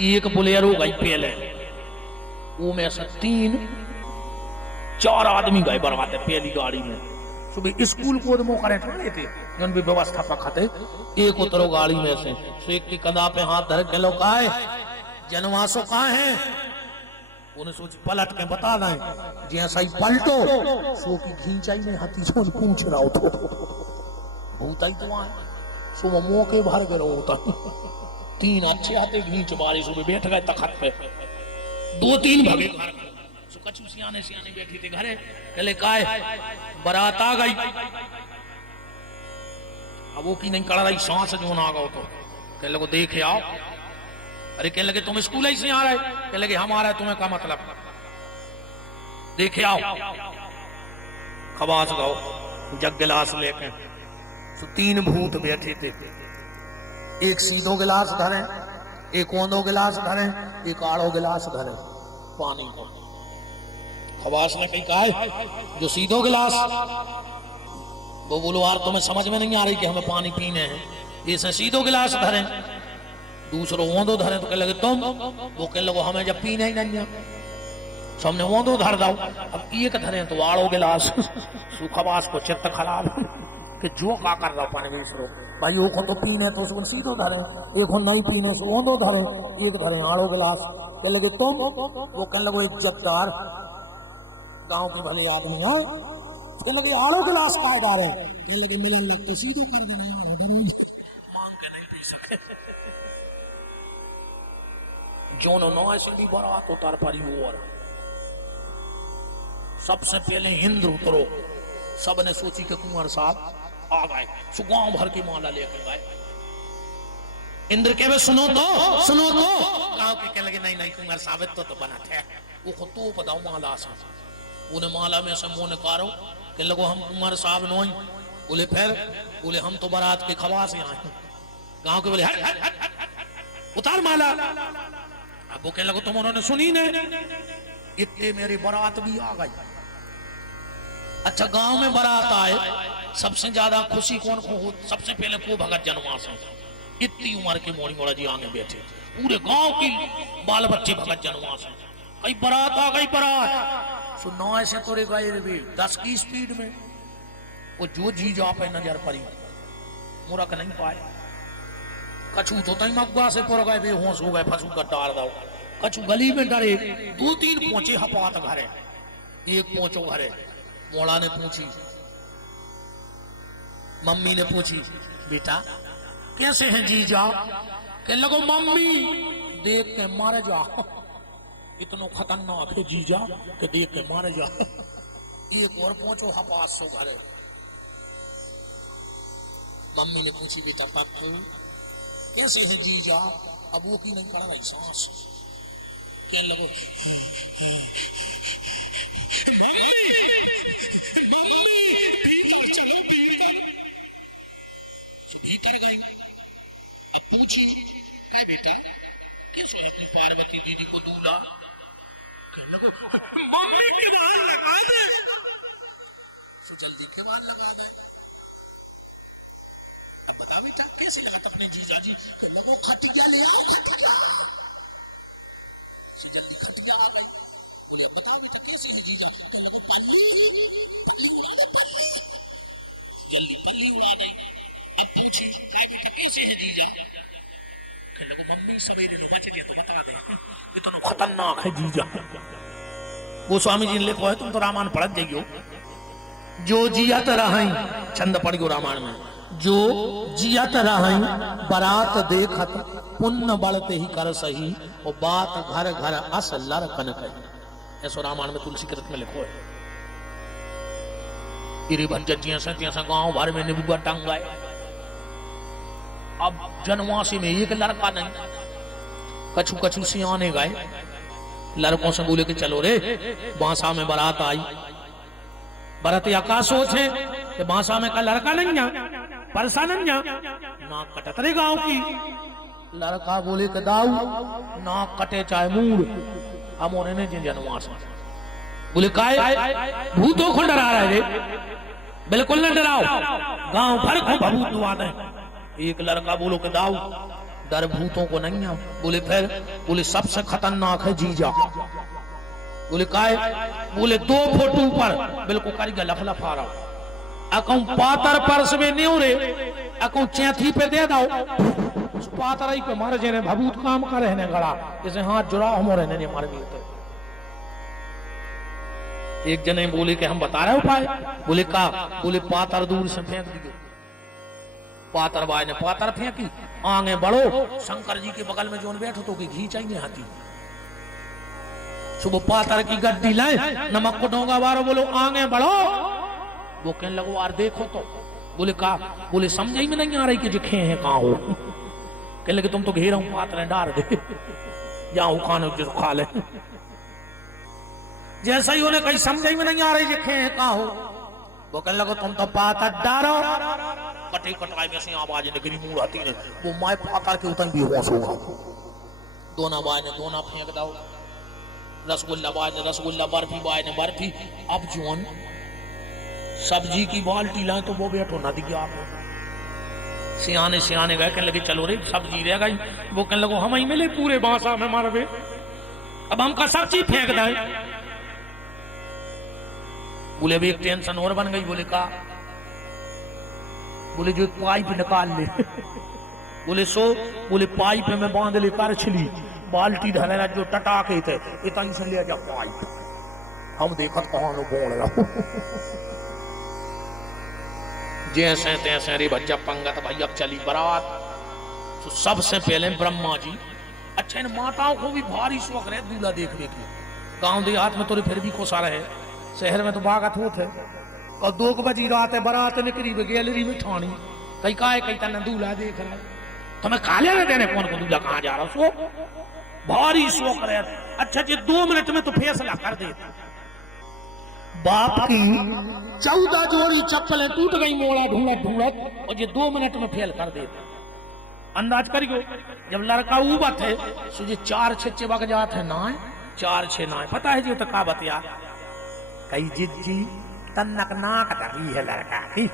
एक बुलेरो गई पहले, वो में से 3-4 आदमी गए बरवाते पहली गाड़ी में। सुबह स्कूल को दमो करे थोड़े थे, जन भी व्यवस्था पखाते, एक उतरो गाड़ी में से, सो एक के कंधा पे हाथ धर के लोग आए, जनवासो कहाँ है? उन्हें सोच पलट के बता रहे, जैसा ही पलटो सो की घींचाई में हाथी सोच पूछ रहा हो तो भूताई तो आए, सो वो मौके भर गए होता। 3 अच्छे हाथे घींच बारी, सुबह बैठ गए तखत पे, 2-3 भगे घर। सो कछु सियाने सियाने बैठी थी घरे, कहले काय बारात आ गई, अब वो की नहीं कड़ा रही सांस जो ना गो तो कहने लगे देखे आओ। अरे कहने लगे तुम स्कूल ही से आ रहे? कहने लगे हम आ रहे, तुम्हें क्या मतलब? देखे आओ, खवास गाओ, जग गिलास लेके। तो 3 भूत बैठे थे, एक सीधो गिलास धरे, एक ओंधो गिलास धरे, एक आड़ो गिलास धरे पानी को। खवास ने कही कहा है जो सीधो गिलास, वो बोलो यार तुम्हें समझ में नहीं आ रही कि हमें पानी पीने हैं, इसे सीधो गिलास धरे। दूसरो ओंधो धरे, तो कह लगे तुम, वो कह लगो हमें जब पीने ही नहीं है, हमने ओंधो धर दो। अब एक धरे तो आड़ो गिलास, खवास को चित्त खराब कि जो का कर रहा परमेश्वर भाई, वो को तो पीने तो उसको सीधो धरे, एक को नहीं पीने से ओंधो धरे, एक धरे आड़ो गिलास। कह लगे तुम, वो कह लगो इज्जतदार गांव के भले आदमी है, कह लगे आड़ो गिलास का डारे, कह लगे मिलन लगते सीधो कर देना, मांग के नहीं पी सके। जो नो ऐसी भी बारात उतार पड़ी और सबसे पहले इंद्र उतरो, सबने सोची कि कुंवर साहब आ गए, सो गांव भर की माला लेकर गए। इंद्र के वे सुनो तो गांव के कह लगे नहीं कुंवर साहब तो बना थे, वो खुद तो बताओ माला से, उन्हें माला में से मुंह निकालो, कह लगो हम कुंवर साहब नोई, बोले फिर, बोले हम तो बारात के खवास से आए। गांव के बोले हट हट हट उतार माला। अब वो कह लगो तुम उन्होंने सुनी ने, इतने मेरी बारात भी आ गई। अच्छा गांव में बारात आए, सबसे ज्यादा खुशी कौन को हो? सबसे पहले को भगत जनवास, इतनी उम्र के मोड़ी मोड़ा जी आगे बैठे, पूरे गांव की बाल बच्चे भगत जनवास, कई बारात आ गई बारात। सो 9 से तोड़े गए 10 की स्पीड में, वो जो जी जा पे नजर पड़ी मुरक नहीं पाए। कछु तो तई मगवा से पड़ गए, बेहोश हो गए, फंसू कर डाल दो। कछु गली में डरे, 2-3 पहुंचे हपात घरे, एक पहुंचो घरे, मोड़ा ने पूछी, मम्मी ने पूछी बेटा कैसे हैं जीजा? कह लगो मम्मी देख के मारे जा, इतना खतरनाक है जीजा कि देख के मारे जा। एक और पहुंचो हपास सो घरे, मम्मी ने पूछी बेटा पक्के कैसे है जीजा? अब वो की नहीं पड़ रही सांस, क्या लगो मम्मी भीतर चलो भीतर। सो भीतर गई, अब पूछी है बेटा कैसे अपनी पार्वती दीदी को दूल्हा? कह लगो मम्मी के बाल लगा दे, सो जल्दी के बाल लगा दे। अब बता बेटा कैसे लगा अपने जीजा जी? कह लगो खटिया ले आओ, खटिया। सो जल्दी खटिया आ गई, मुझे बताओ बेटा कैसी है जीजा? कह लगो पल्ली उड़ा दे, पल्ली। जल्दी पल्ली उड़ा दे। अब पूछी है बेटा कैसे है जीजा? कह लगो मम्मी सवेरे नो बच गया तो बता दे, इतना खतरनाक है जीजा। गोस्वामी जी ने लिखा है, तुम तो रामायण पढ़ जाइयो, जो जिया तो रहा छंद पढ़ गयो रामायण में, जो जियत रही बरात देखत पुण्य बढ़ते ही कर सही और बात घर घर अस लड़कन कही। ऐसो रामायण में तुलसी कृत में लिखो है। जैसा गांव भर में निबुआ टंग गए। अब जनवासी में एक लड़का नहीं, कछु कछु सियाने गए, लड़कों से बोले कि चलो रे बांसा में बारात आई। बरतिया का सोच है कि बांसा में का लड़का नहीं जा, परसा नहीं जा, नाक कटत रे गांव की। लड़का बोले कि दाऊ नाक कटे चाहे मूड, हम उन्हें जनवास बोले काय भूतों को डरा रहे रे, बिल्कुल न डराओ, गांव भर को भभूत दुआ दे। एक लड़का बोलो कि दाऊ डर भूतों को नहीं है। बोले फिर, बोले सबसे खतरनाक है जीजा। बोले काय? बोले 2 फुट ऊपर बिल्कुल करिएगा लफलफा रहा, अकौ पातर परस में नहीं रे, अकौ चैथी पे दे दो, पातर ही पे मारे जेने भभूत काम करे ने गड़ा, जैसे हाथ जुड़ा हम रहने ने मार गए। एक जने बोले कि हम बता रहे उपाय। बोले का? बोले पातर दूर से फेंक दियो। पातर बाय ने पातर फेंकी, आगे बढ़ो, शंकर जी के बगल में जोन बैठो तो की घी चाहिए हाथी। सुबह पातर की गड्डी लाए, नमक को डोंगा बारो, बोलो आगे बढ़ो। वो कहने लगो यार देखो तो। बोले का? बोले समझ में नहीं आ रही कि जिखे हैं कहाँ हो। कहने लगे तुम तो घेरा हूं, पातर डाल दे, जाओ खाने जो खा ले। जैसा ही उन्हें कहीं समझ में नहीं आ रही जिखे हैं कहाँ हो, वो कहने लगो तुम तो पातर डारो। कटे कटाई में से आवाज निकली मुंह आती ने, वो माय पातर के उतन भी होश होगा। दोना बाय ने दोना फेंक दो, रसगुल्ला बाय ने रसगुल्ला, बर्फी बाय ने बर्फी। अब जोन सब्जी की बाल्टी लाए तो वो बैठो ना दिया आप। सियाने सियाने गए, कहने लगे चलो रे सब्जी रह गई। वो कहने लगो हम ही मिले पूरे बांसा में मारवे, अब हमका सब्जी फेंक दे। बोले अभी एक टेंशन और बन गई। बोले का? बोले जो पाइप निकाल ले। बोले सो? बोले पाइप में बांध ले कर छिली, बाल्टी धरे जो टटाके थे इतना से ले जा पाइप, हम देखत कहां लो बोल रहा। जैसे तैसे रे भज्जा पंगत भाई। अब चली बारात, तो सबसे पहले ब्रह्मा जी। अच्छा इन माताओं को भी भारी शौक रहे दूल्हा देखने की। गांव देहात में तो फिर भी कोसा रहे, शहर में तो बागत होते। और 2 बजी रात है, बारात निकली गैलरी में ठानी, कहीं का है कहीं तना दूल्हा देख रहे। तुम्हें काले न देने कौन को दूल्हा कहाँ जा रहा, सो भारी शौक रहे। अच्छा जी 2 मिनट में तो फैसला कर देते। बाप की 14 जोड़ी चप्पलें टूट गई, मोड़ा ढूंढत ढूंढत, और ये 2 मिनट में फेल कर देते। अंदाज करियो, जब लड़का उबा थे सो ये 4 छे बग जाते ना, 4 6 ना। पता है जी तो का बतिया, कई जिज्जी तन्नक नाक दबी है लड़का की,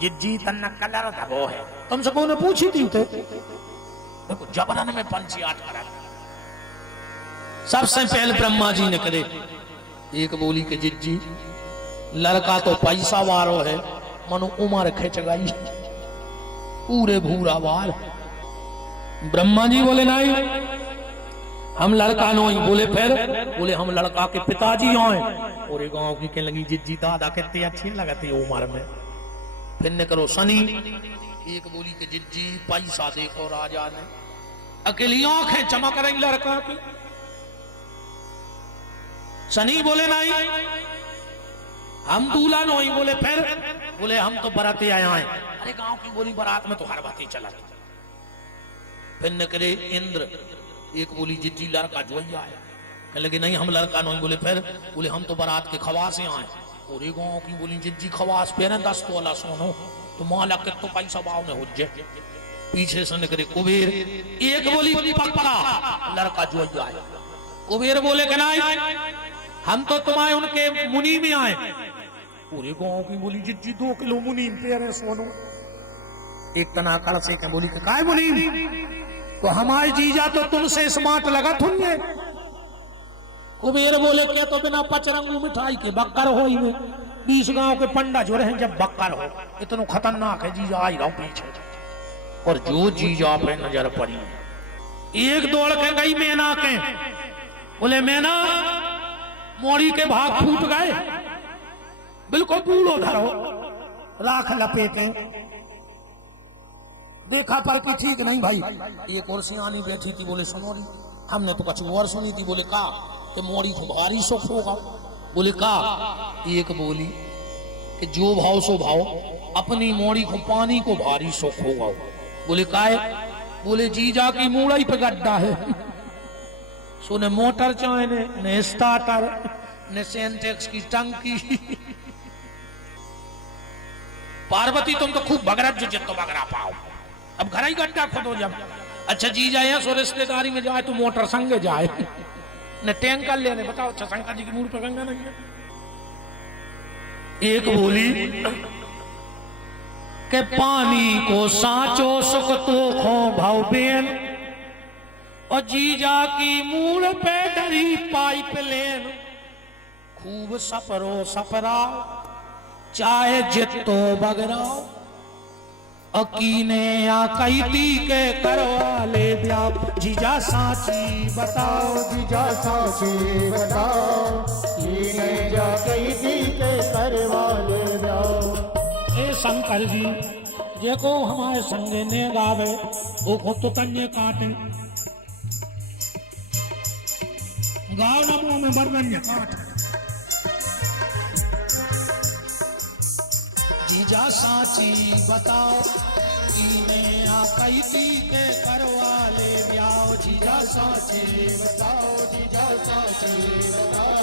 जिज्जी तन्नक कलर दबो है। तुमसे कौन पूछी थी उसे? देखो जबरन में पंछी आठ करा। सबसे पहले ब्रह्मा जी ने करे, एक बोली के जिज्जी लड़का तो पैसा वारो है, मनो उम्र खिंच गई, पूरे भूरा बाल। ब्रह्मा जी बोले नहीं हम लड़का नहीं। बोले फिर? बोले हम लड़का के पिताजी आए। पूरे गांव की कहने लगी जिज्जी दादा कितने अच्छे लगते उम्र में। फिर ने करो सनी, एक बोली के जिज्जी पैसा देखो राजा ने, अकेली आंखें चमक रही लड़का की। सनी बोले नहीं हम दूल्हा नहीं। बोले फिर? बोले हम तो बराती आए हैं। अरे गांव की बोली बारात में तो हर बात ही चला। फिर न करे इंद्र, एक बोली जिज्जी लड़का जोइया है। कहने लगे नहीं हम लड़का नहीं। बोले फिर? बोले हम तो बारात के खवास से आए। पूरे गांव की बोली जिज्जी खवास पे 10 तोला सोनो, तो माला के तो पैसा बाव ने हो जाए। पीछे से निकले कुबेर, एक बोली पकड़ा लड़का जोइया है। कुबेर बोले कि नहीं हम तो तुम्हारे उनके मुनि में आए। पूरे गांव की बोली जिज्जी 2 किलो मुनि पे रहे सोनो। एक तना कड़ से के बोली के काय मुनि, तो हमारे जीजा तो तुमसे स्मार्ट लगा तुमने। कुबेर बोले क्या तो बिना पचरंगू मिठाई के बक्कर हो ही में 20 गांव के पंडा जो रहे जब बक्कर हो, इतना खतरनाक है जीजा आई रहा पीछे। और जो जीजा पे नजर पड़ी, एक दौड़ के गई मैना के। बोले मैना मोड़ी के भाग फूट गए, बिल्कुल बूढ़ो धरो, राख लपेटे, देखा पर कि ठीक नहीं भाई। एक और सियानी बैठी थी, बोले सुनोरी, हमने तो कुछ और सुनी थी। बोले का कि मोड़ी को भारी सुख होगा। बोले का? एक बोली कि जो भाव सो भाव, अपनी मोड़ी को पानी को भारी सुख होगा। बोले का है? बोले जीजा की मूड़ई पे गड्ढा है। सो ने मोटर चाहे ने स्टार्टर ने सेंटेक्स की टंकी। पार्वती तुम तो खूब बगरा जो जितो बगरा पाओ, अब घर ही गड्ढा खोदो जब। अच्छा जीजा यहाँ सो रिश्तेदारी में जाए तो मोटर संगे जाए ने टैंकर लेने। बताओ अच्छा शंकर जी की मूड पर गंगा नहीं है। एक बोली के पानी को साचो सुख तो खो भाव बेन, और जीजा की मूड पे डरी पाइप लेन। खूब सपरो सपरा चाहे जितो बगरा, अकीने या कैती के करवा ले ब्याह। जीजा साची बताओ, जीजा साची बताओ, कीने या कैती के करवा ले ब्याह। ए शंकर जी देखो हमारे संगे ने गावे, वो खुद तो तन्ने काटे गाँव ना मुंह में बरगन्य काट। जीजा साची बताओ, कीने आ कैती के करवा ले ब्याह। जीजा साची बताओ, जीजा साची बताओ,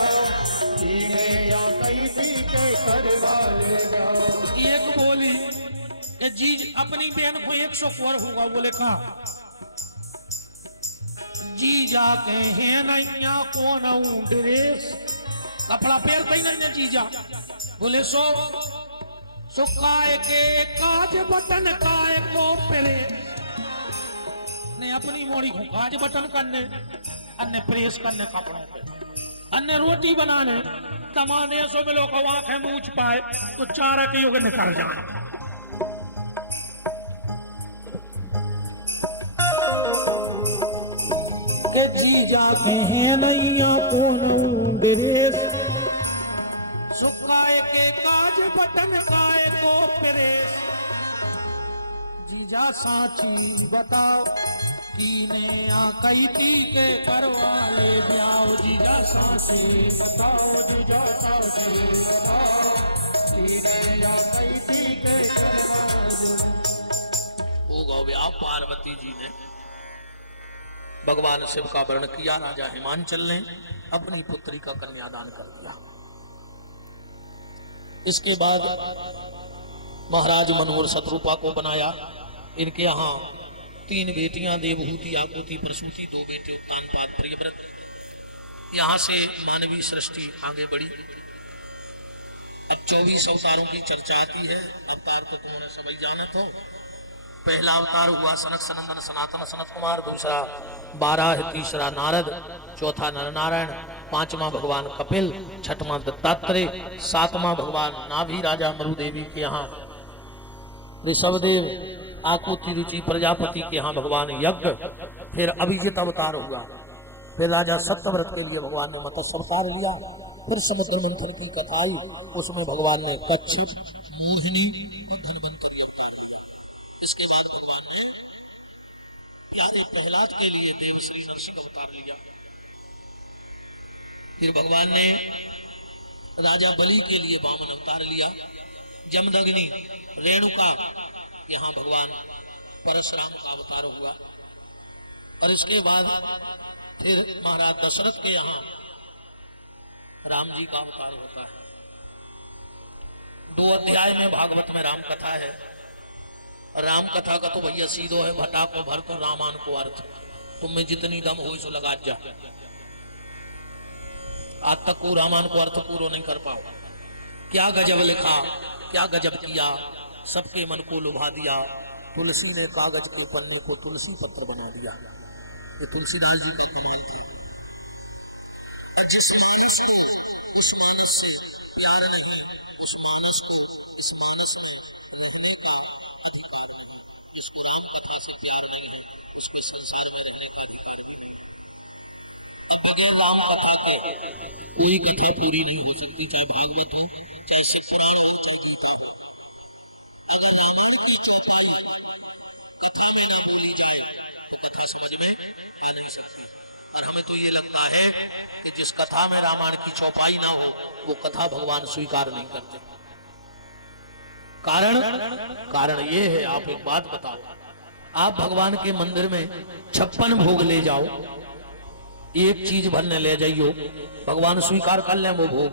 कीने या कैती के करवा ले ब्याह। एक बोली कि जीज अपनी बहन को 100 कुंवर होगा। बोले कहा? जीजा के हैं नैया कौन ड्रेस, कपड़ा पहनते ही नहीं जीजा। बोले सो काय के काज बटन काय को पहले ने अपनी मोड़ी को काज बटन करने, अन्य प्रेस करने कपड़ों पे, अन्य रोटी बनाने कमाने। सो में लोग आंखें मूछ पाए तो चारा के योग निकल जाए। के जीजा के हैं नैया कौन ड्रेस, सुखाए के काज बटन काय को प्रेस। जीजा साची बताओ, कीने आ कैती के करवा ले ब्याह। जीजा साची बताओ, जीजा साची बताओ, कीने आ कैती के करवा ले। हो गौ ब्याह। पार्वती जी ने भगवान शिव का वर्ण किया, राजा हिमांचल ने अपनी पुत्री का कन्यादान कर दिया। इसके बाद महाराज मनोहर शत्रुपा को बनाया। इनके यहाँ 3 बेटियां देवहूति, आकुति, प्रसूति, 2 बेटे उत्तानपाद, प्रियव्रत। यहाँ से मानवीय सृष्टि आगे बढ़ी। अब 24 अवतारों की चर्चा आती है। अवतार तो तुमने सभी जानत हो। पहला अवतार हुआ सनक सनंदन सनातन सनत कुमार, दूसरा बाराह, तीसरा नारद, चौथा नर नारायण, 5वां भगवान कपिल, 6वां दत्तात्रेय, 7वां भगवान नाभि राजा मरुदेवी के यहाँ ऋषभदेव, आकुति रुचि प्रजापति के यहाँ भगवान यज्ञ। फिर अभिजित अवतार हुआ। फिर राजा सत्यव्रत के लिए भगवान ने मत्स्य अवतार लिया। फिर समुद्र मंथन की कथा आई, उसमें भगवान ने कच्छप, मोहिनी, प्रहलाद के लिए देवश्री नरसिंह अवतार लिया। फिर भगवान ने राजा बलि के लिए वामन अवतार लिया। जमदग्नि, रेणुका, यहाँ भगवान परशुराम का अवतार हुआ। और इसके बाद फिर महाराज दशरथ के यहाँ राम जी का अवतार होता है। 2 अध्याय में भागवत में राम कथा है। राम कथा का तो भैया सीधो है, भटा को भर तो रामान को अर्थ। तुम में जितनी दम हो सो लगा जा। आज तक को रामान को अर्थ पूरा नहीं कर पाओ। क्या गजब लिखा, क्या गजब किया, सबके मन को लुभा दिया। तुलसी ने कागज के पन्ने को तुलसी पत्र बना दिया। ये तुलसीदास जी का कमाल थे। जिस मानस को इस मानस से प्यार नहीं, उस मानस को इस मानस में रहने का अधिकार नहीं, उसको राम कथा से प्यार नहीं है, उसके संसार में रहने का अधिकार नहीं। अब बगैर राम कथा के कोई कथा पूरी नहीं हो सकती, चाहे भागवत हो, चाहे शिव पुराण हो, चाहे गीता हो। अगर रामायण की चौपाई कथा में मैं नहीं सकती। और हमें तो ये लगता है कि जिस कथा में रामायण की चौपाई ना हो वो कथा भगवान स्वीकार नहीं करते। कारण ये है, आप एक बात बताओ, आप भगवान के मंदिर में 56 भोग ले जाओ, एक चीज भरने ले जाइयो, भगवान स्वीकार कर ले वो भोग।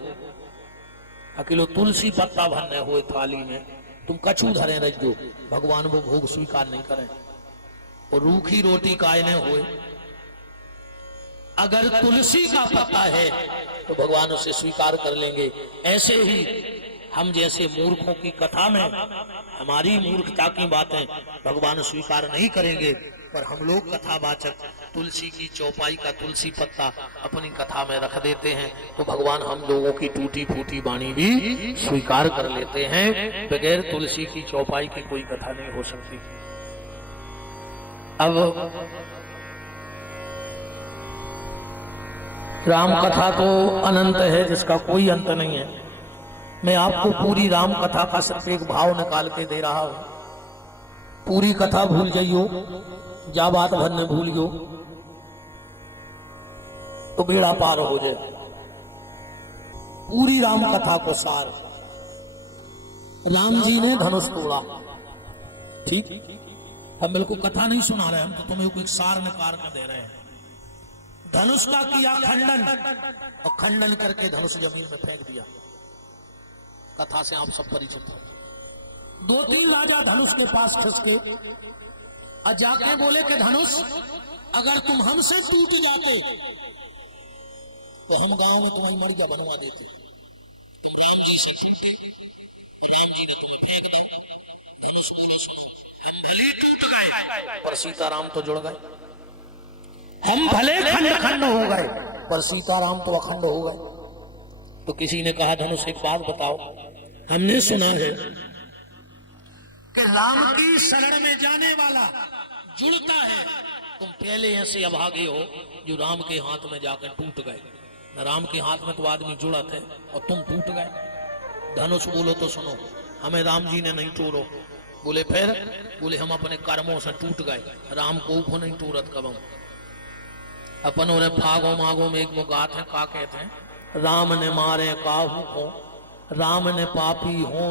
अकेलो तुलसी पत्ता भरने हो थाली में, तुम कछू धरे रहो, भगवान वो भोग स्वीकार नहीं करें। और रूखी रोटी कायने होए, अगर तुलसी का पत्ता है तो भगवान उसे स्वीकार कर लेंगे। ऐसे ही हम जैसे मूर्खों की कथा में हमारी मूर्खता की बातें भगवान स्वीकार नहीं करेंगे, पर हम लोग कथावाचक तुलसी की चौपाई का तुलसी पत्ता अपनी कथा में रख देते हैं तो भगवान हम लोगों की टूटी फूटी वाणी भी स्वीकार कर लेते हैं। बगैर तुलसी की चौपाई की कोई कथा नहीं हो सकती। अब राम कथा तो अनंत है, जिसका कोई अंत नहीं है। मैं आपको पूरी राम कथा का सिर्फ एक भाव निकाल के दे रहा हूं। पूरी कथा भूल जाइयो, जा बात भर ने भूलियो तो बेड़ा पार हो जाए। पूरी राम कथा को सार, राम जी ने धनुष तोड़ा, ठीक, हम बिल्कुल कथा नहीं सुना रहे, हम तो तुम्हें कोई सार निकाल कर दे रहे हैं। धनुष का किया खंडन और खंडन करके धनुष जमीन में फेंक दिया। कथा से आप सब परिचित हो। 2-3 राजा धनुष के पास खिसके और जाके बोले कि धनुष अगर तुम हमसे टूट जाते तो हम गांव में तुम्हारी मड़िया बनवा देते। राम जी से टूटे और राम जी ने तुम्हें फेंक दिया। धनुष बोले हम भले टूट गए पर सीताराम तो जुड़ गए, हम भले खंड खंड हो गए पर सीताराम तो अखंड हो गए। तो किसी ने कहा धनुष एक बात बताओ, हमने सुना है कि राम की शरण में जाने वाला जुड़ता है। तुम पहले ऐसे अभागे हो जो राम के हाथ में जाकर टूट गए। न राम के हाथ में तो आदमी जुड़ा थे और तुम टूट गए। धनुष बोलो तो सुनो, हमें राम जी ने नहीं तोड़ो। बोले फिर? बोले हम अपने कर्मों से टूट गए, राम को नहीं तोड़त कबम। अपन और फागो मागो में एक मुगात है, का कहते हैं, राम ने मारे काहू को, राम ने पापी हो,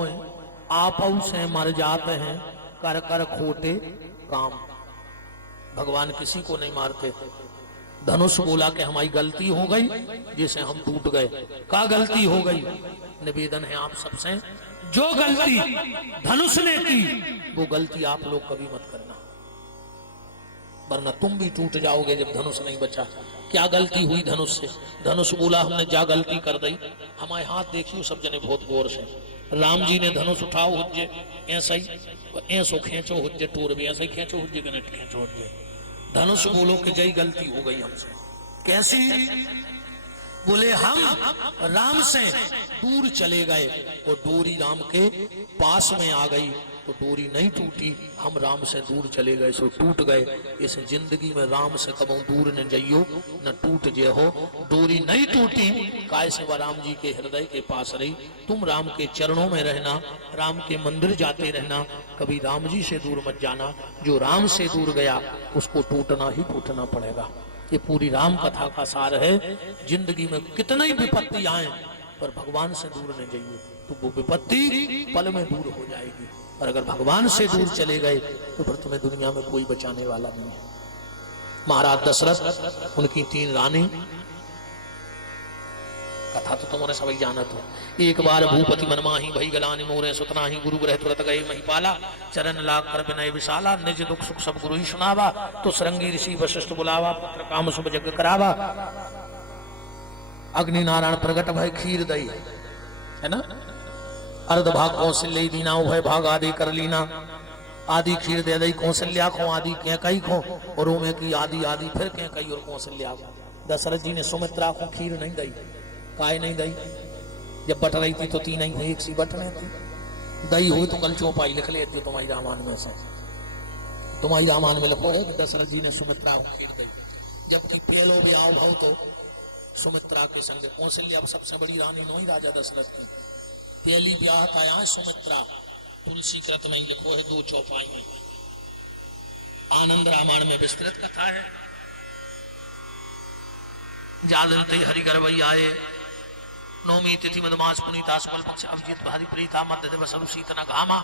आपऊ से मर जाते हैं, कर कर खोटे काम। भगवान किसी को नहीं मारते। धनुष बोला कि हमारी गलती हो गई जिसे हम टूट गए। का गलती हो गई? निवेदन है आप सबसे, जो गलती धनुष ने की वो गलती आप लोग कभी मत करना, वरना तुम भी टूट जाओगे जब धनुष नहीं बचा। क्या गलती हुई धनुष से? धनुष बोला हमने जा गलती कर दी, हमारे हाथ देखियो सब जने बहुत गौर से। राम जी ने धनुष उठाओ हुज्जे ऐसा ही, ऐसो खेचो हुज्जे टूर भी, ऐसा ही खेचो हुज्जे गनेट खेचो हुज्जे। धनुष बोलो कि जय गलती हो गई हमसे। कैसी? बोले हम राम से दूर चले गए और डोरी राम के पास में आ गई तो डोरी नहीं टूटी, हम राम से दूर चले गए सो टूट गए। इस जिंदगी में राम से कबो दूर न जाइयो न टूट जे हो। डोरी नहीं टूटी काय से वह राम जी के हृदय के पास रही। तुम राम के चरणों में रहना, राम के मंदिर जाते रहना, कभी राम जी से दूर मत जाना। जो राम से दूर गया उसको टूटना ही टूटना पड़ेगा। ये पूरी राम कथा का सार है। जिंदगी में कितनी विपत्ति आए पर भगवान से दूर न जाइए तो वो विपत्ति पल में दूर हो जाएगी। और अगर भगवान से दूर चले गए तो फिर तुम्हें दुनिया में कोई बचाने वाला नहीं है। महाराज दशरथ, उनकी 3 रानी, कथा तो तुम्हारे सभी जानत हो। एक बार भूपति मनमाही भई गलानी मोरे सुतना ही, गुरु ग्रह तुरत गए महिपाला, चरण लाग कर विनय विशाला, निज दुख सुख सब गुरु ही सुनावा, तो सरंगी ऋषि वशिष्ठ बुलावा, पुत्र काम शुभ यज्ञ करावा। अग्नि नारायण प्रगट भय खीर दई, है ना, अर्ध भाग कौशल्य दीना, उभय भाग आदि कर लीना। आदि खीर दे दई कौशल्या को, आदि क्या कई को, और ओमे की आदि आदि फिर क्या कई और कौशल्या को। दशरथ जी ने सुमित्रा को खीर नहीं दई, काय नहीं दई? जब बट रही थी तो 3 ही एक सी बट रही थी। दई हुई तो कल चौपाई लिख लेती तुम्हारी रामायण में से। तुम्हारी रामायण में लिखो है कि दशरथ जी ने सुमित्रा को खीर दई, जबकि पहलो ब्याह भाव तो सुमित्रा के संग कौशल्या सबसे बड़ी रानी नहीं राजा दशरथ की। पहली ब्याह का यहाँ सुमित्रा, तुलसी कृत में लिखो है 2 चौपाई में। आनंद रामायण में विस्तृत कथा है। जालते हरिगर वही आए नौमी तिथि मधमास पुनीतास बल पक्ष अभिजीत भारी प्रीता मध्य दिवस शीतन घामा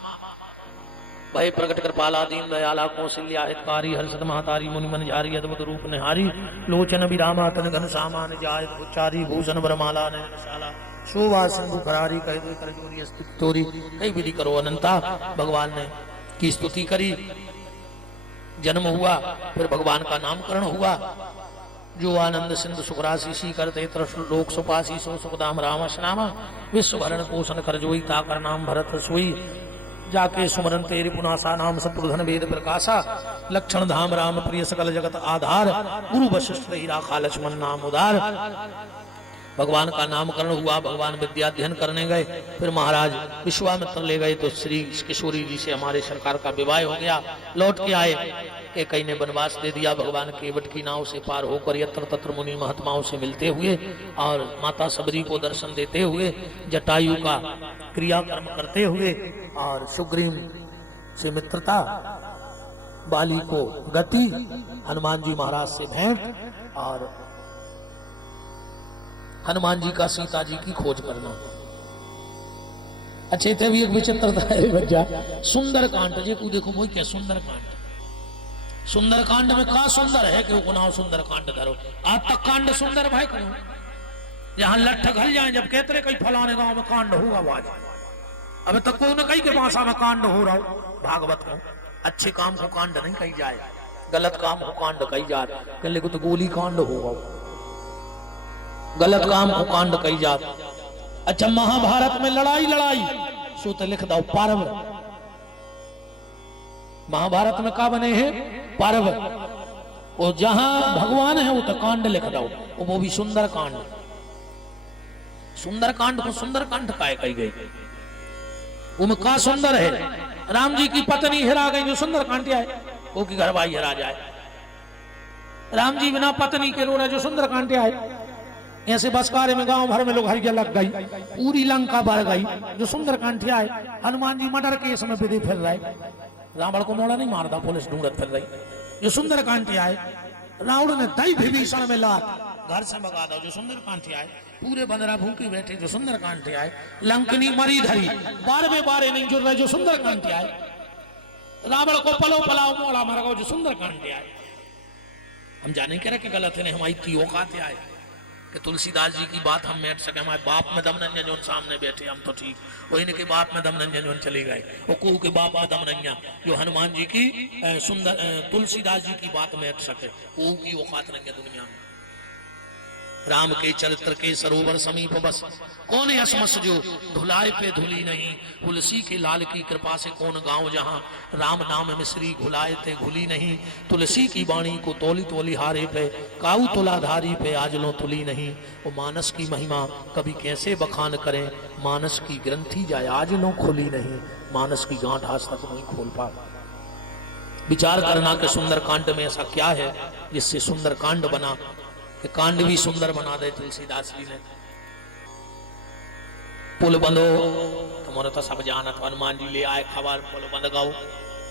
भय प्रकट कृपाला दीन दयाला कौशल्या हितकारी हर्षद महतारी मुनि मन झारी अद्भुत रूप निहारी लोचन विरामा तन घन सामान जाय उच्चारी भूषण वरमाला नयनशाला शोभा सिंधु करारी कह दे कर जोरी स्तुति तोरी कई विधि करो अनंता। भगवान ने की स्तुति करी, जन्म हुआ, फिर भगवान का नामकरण हुआ। जो आनंद सिंधु सुखराशि सी करते लोक सुपासी सो सुखदाम राम श्यामा विश्व भरण पोषण कर जोई ताकर नाम भरत सोई जाके सुमरन तेरी पुनासा नाम सत्पुरुधन वेद प्रकाशा लक्षण धाम राम प्रिय सकल जगत आधार गुरु वशिष्ठ हीरा खा लक्ष्मण नाम उदार। भगवान का नामकरण हुआ, भगवान विद्याध्ययन करने गए, फिर महाराज विश्वामित्र ले गए तो श्री किशोरी जी से हमारे सरकार का विवाह हो गया। लौट के आए कि कई ने वनवास दे दिया, भगवान केवट की नाव से पार होकर यत्र तत्र मुनि महात्माओं से मिलते हुए और माता सबरी को दर्शन देते हुए जटायु का क्रियाकर्म करते हुए और सुग्रीव से मित्रता, बाली को गति, हनुमान जी महाराज से भेंट और हनुमान जी का सीता जी की खोज करना। अच्छे थे भी एक विचित्रता है बच्चा सुंदर कांड जे को देखो वो क्या सुंदर कांड। सुंदर कांड में का सुंदर है कि वो नाम सुंदर कांड धरो। आज तक कांड सुंदर भाई करो यहाँ लठ घल जाए जब कहते कई फलाने गांव में कांड होगा आवाज अब तक कोई न कहीं के भाषा में कांड हो रहा हो। भागवत को अच्छे काम को कांड नहीं कही जाए, गलत काम को कांड कही जाए। कहले को तो गोली कांड होगा, गलत काम को कांड कही जात। अच्छा महाभारत में लड़ाई लड़ाई सो तो लिख दो पर्व। महाभारत में का बने हैं पर्व, और जहां भगवान है वो तो कांड लिख दो, वो भी सुंदर कांड। सुंदर कांड को सुंदर कांड काय कही गई, वो का सुंदर है। राम जी की पत्नी हिरा गई जो सुंदर कांड है, वो की घर भाई हिरा जाए। राम जी बिना पत्नी के रो रहे जो सुंदर कांड है। ऐसे बसकारे में गांव भर में लोग हरिया लग गई, पूरी लंका भर गई जो सुंदर कांड है। हनुमान जी मर्डर केस में विधि फिर रहे, रावण को मोड़ा नहीं मारता, पुलिस ढूंढत फिर रही जो सुंदर कांड है। रावण ने दई विभीषण में लात घर से भगा दो जो सुंदर कांड है। पूरे बंदरा भूखे बैठे जो सुंदर कांड है। लंकनी मरी धरी बारह बारे नहीं जुड़ रहे जो सुंदर कांड है। रावण को पलो पलाओ मोड़ा मार गो जो सुंदर कांड है। हम जाने कह रहे कि गलत है, हमारी की औकात है कि तुलसीदास जी की बात हम बैठ सके। हमारे बाप में दम नंजन जोन सामने बैठे हम तो ठीक, वही के बाप में दम नंजन जोन चले गए। वो को के बाप में दम नंजा जो हनुमान जी की सुंदर तुलसीदास जी की बात में बैठ सके, वो की औकात नहीं दुनिया में। राम के चरित्र के सरोवर समीप बस कौन असमस जो धुलाए पे धुली नहीं। तुलसी के लाल की कृपा से कौन गांव जहां राम नाम मिश्री घुलाए थे घुली नहीं। तुलसी की वाणी को तोली तोली हारे पे काऊ तुलाधारी पे आज लो तुली नहीं। वो मानस की महिमा कभी कैसे बखान करें, मानस की ग्रंथि जाए आज लो खुली नहीं। मानस की गांठ आज तक नहीं खोल पा। विचार करना कि सुंदर कांड में ऐसा क्या है जिससे सुंदर कांड बना कि कांड भी सुंदर बना दे तुलसीदास जी ने। पुल बंदो तुम्हारे तो सब जानत, हनुमान जी ले आए खबर पुल बंद गाओ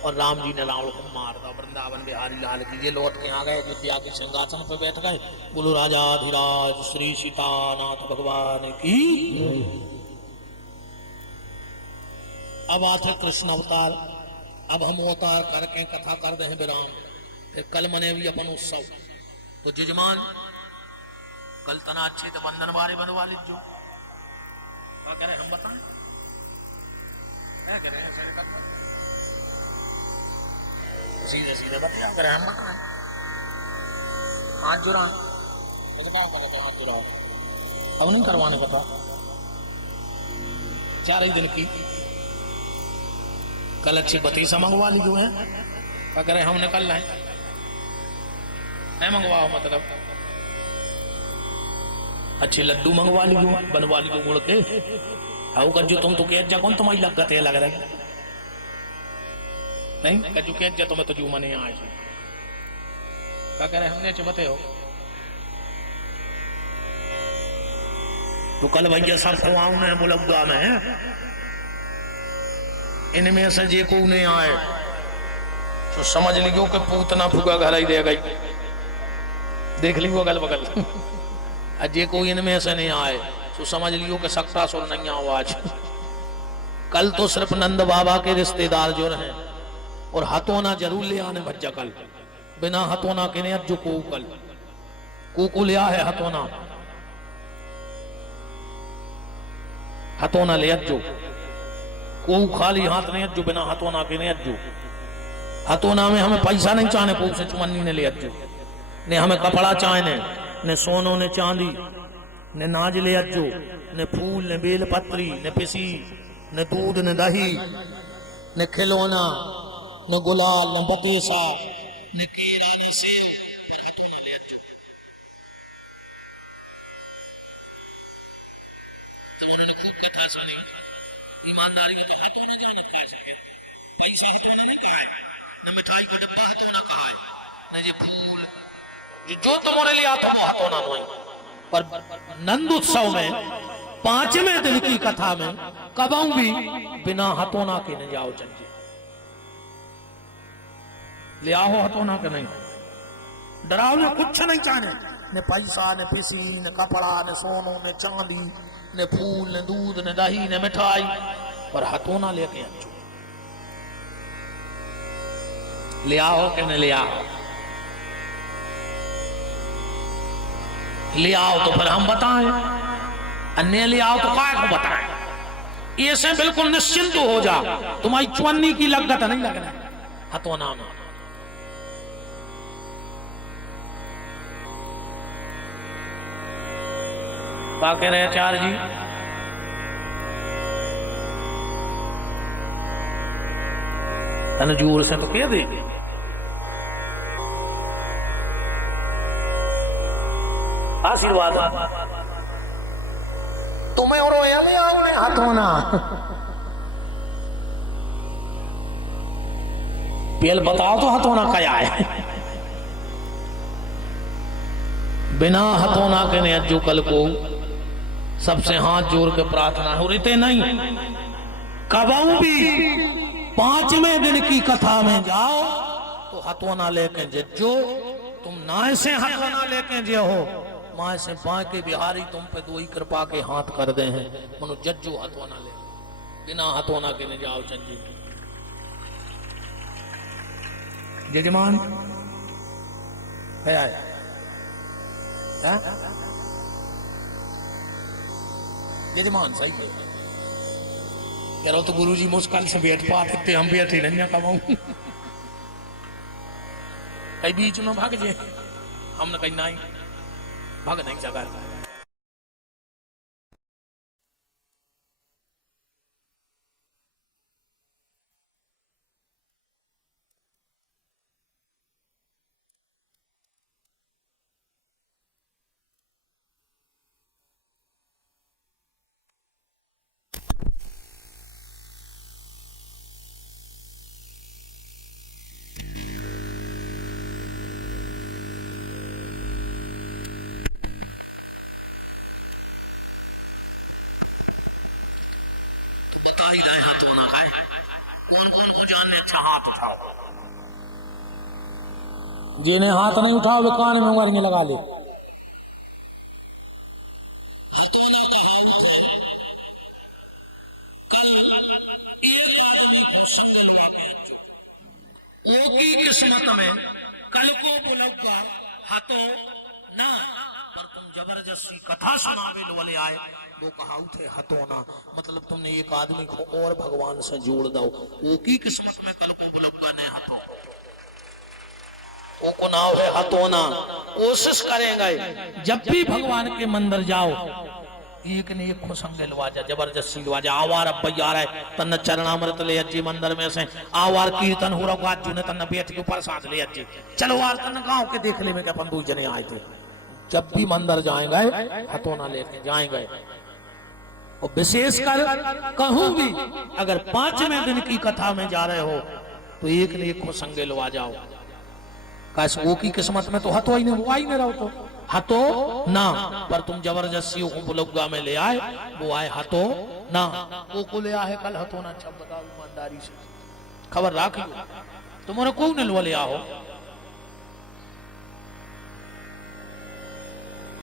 और राम जी ने रावण को मार दो। वृंदावन बिहारी लाल की ये लौट के आ गए, अयोध्या के सिंहासन पे बैठ गए। बोलो राजाधिराज श्री सीतानाथ भगवान की। अब आते कृष्ण अवतार, अब हम अवतार करके कथा कर दे विराम। फिर कल मने भी अपन उत्सव तो जजमान कल तना अच्छे तो बंधन बारे बनवा लीजो। क्या कह रहे हम बताएं, क्या कह रहे हैं सीधे सीधे बताया करें हम बताएं। हाथ जुड़ा हाथ जुड़ा अब नहीं करवाने पता 4 दिन की कल अच्छी बतीसा मंगवा लीजो है। क्या कह रहे हम निकल रहे हैं मंगवाओ, मतलब अच्छे लड्डू मंगवा लीजो बनवा लीजो गुड़ के। आओ कज्जू तुम तो कह जा कौन तुम्हारी लगत है लग रहा है नहीं कज्जू कह जा तुम्हें तो जू मने आज क्या कह रहे हमने चबते हो तो कल भैया सब खुआऊ में बुलगुआ में इनमें से जे को नहीं आए तो समझ लीजिए कि पूतना फुगा घर ही दे गई। देख ली वो अगल बगल अजय कोई इनमें से नहीं आए तो समझ लियो कि सकता सुर नहीं आओ आज। कल तो सिर्फ नंद बाबा के रिश्तेदार जो रहे और हथोना जरूर ले आने भज्जा कल, बिना हथोना के ने अज्जू को कल को लिया है हथोना, हथोना ले अज्जू को खाली हाथ नहीं अज्जू, बिना हथोना के ने अज्जू। हथोना में हमें पैसा नहीं चाहने, को से चुमन्नी ने ले अज्जू ने, हमें कपड़ा चाहने ने, सोनो ने चांदी ने, नाज ले अज्जू ने, फूल ने, बेल पत्री ने, पिसी ने, दूध ने, दही ने, खिलौना ने, गुलाल ने, बतीसा ने, केरा ने, सेब हथोना ले अज्जू। तो उन्होंने खूब कथा सुनी, ईमानदारी में तो हथोना जानत खा सके, पैसा हथोना नहीं खाए, न मिठाई का डब्बा हथोना खाए, न ये फूल जो तुम्हारे लिए आता वो हथोना नहीं। पर नंद उत्सव में 5वें दिन की कथा में कबहू भी बिना हथोना के न जाओ चंजी, ले आओ हथोना के नहीं। डराओ ने कुछ नहीं चाहने, ने पैसा ने, पिसी ने, कपड़ा ने, सोनो ने, चांदी ने, फूल ने, दूध ने, दही ने, मिठाई, पर हथोना लेके अच्छो ले आओ कि न ले आओ, ले आओ तो फिर हम बताएं, अन्य ले आओ तो काय को बताएं। ऐसे बिल्कुल निश्चिंत हो जा, तुम्हारी चुन्नी की लगत नहीं लगना हथोना में। बाकी रहे चार जी जोर से तो कह दे, आशीर्वाद तुम्हें और ले आओ ने हथोना। पेल बताओ तो हथोना क्या है। बिना हथोना के ने अज्जू कल को सबसे हाथ जोड़ के प्रार्थना हो रही थे नहीं, कबहू भी 5वें दिन की कथा में जाओ तो हथोना लेके जज्जो, तुम नाय से हथोना लेके जे हो, माँ से बांके बिहारी तुम पे दो ही कृपा के हाथ कर दे हैं, मनो जज्जो हथोना ले, बिना हथोना के न जाओ चंजी। जजमान है आया यजमान सही है कह रहा तो गुरुजी मुश्किल से बैठ पाते, हम बैठे नहीं कमाऊ कहीं बीच में भाग जाए, हमने कहीं नहीं भाग नहीं सका। कौन कौन को जानने अच्छा हाथ उठाओ, जिन्हें हाथ नहीं उठाओ वे कान में उंगलियां लगा ले। की किस्मत में कल को बुलौगा हाथों ना, पर तुम जबरदस्ती कथा सुनावे वाले आए, वो कहाऊ थे हथोना, मतलब तुमने एक आदमी को और भगवान से जोड़ दो। वो की किस्मत में कल को बुलौगा ने हाथों, वो को नाव है हथोना। कोशिश करेंगे जब भी भगवान के मंदिर जाओ, एक ने एक खुशंगे लवाजा, जबरदस्ती लवाजा। आवार अब यार है तन चरणामृत ले अज्जी मंदिर में से, आवार कीर्तन हो रहा गाजू ने तन बैठ के प्रसाद ले अज्जी, चलो वार तन गांव के देख ले में के अपन दो जने आए थे। जब भी मंदिर जाएंगे हथोना लेके जाएंगे, और विशेष कर कहूं भी अगर 5वें दिन की कथा में जा रहे हो तो एक ने एक खुशंगे लवा जाओ। कैसे वो की किस्मत में तो हथो ही नहीं, वो आई नहीं रहो तो हतो ना, पर तुम जबरदस्ती को बुलौगा में ले आए, वो आए हतो ना, वो को ले आए कल हतो ना। अच्छा बताओ ईमानदारी से खबर रख लो, तुम्हारे को न ले आओ।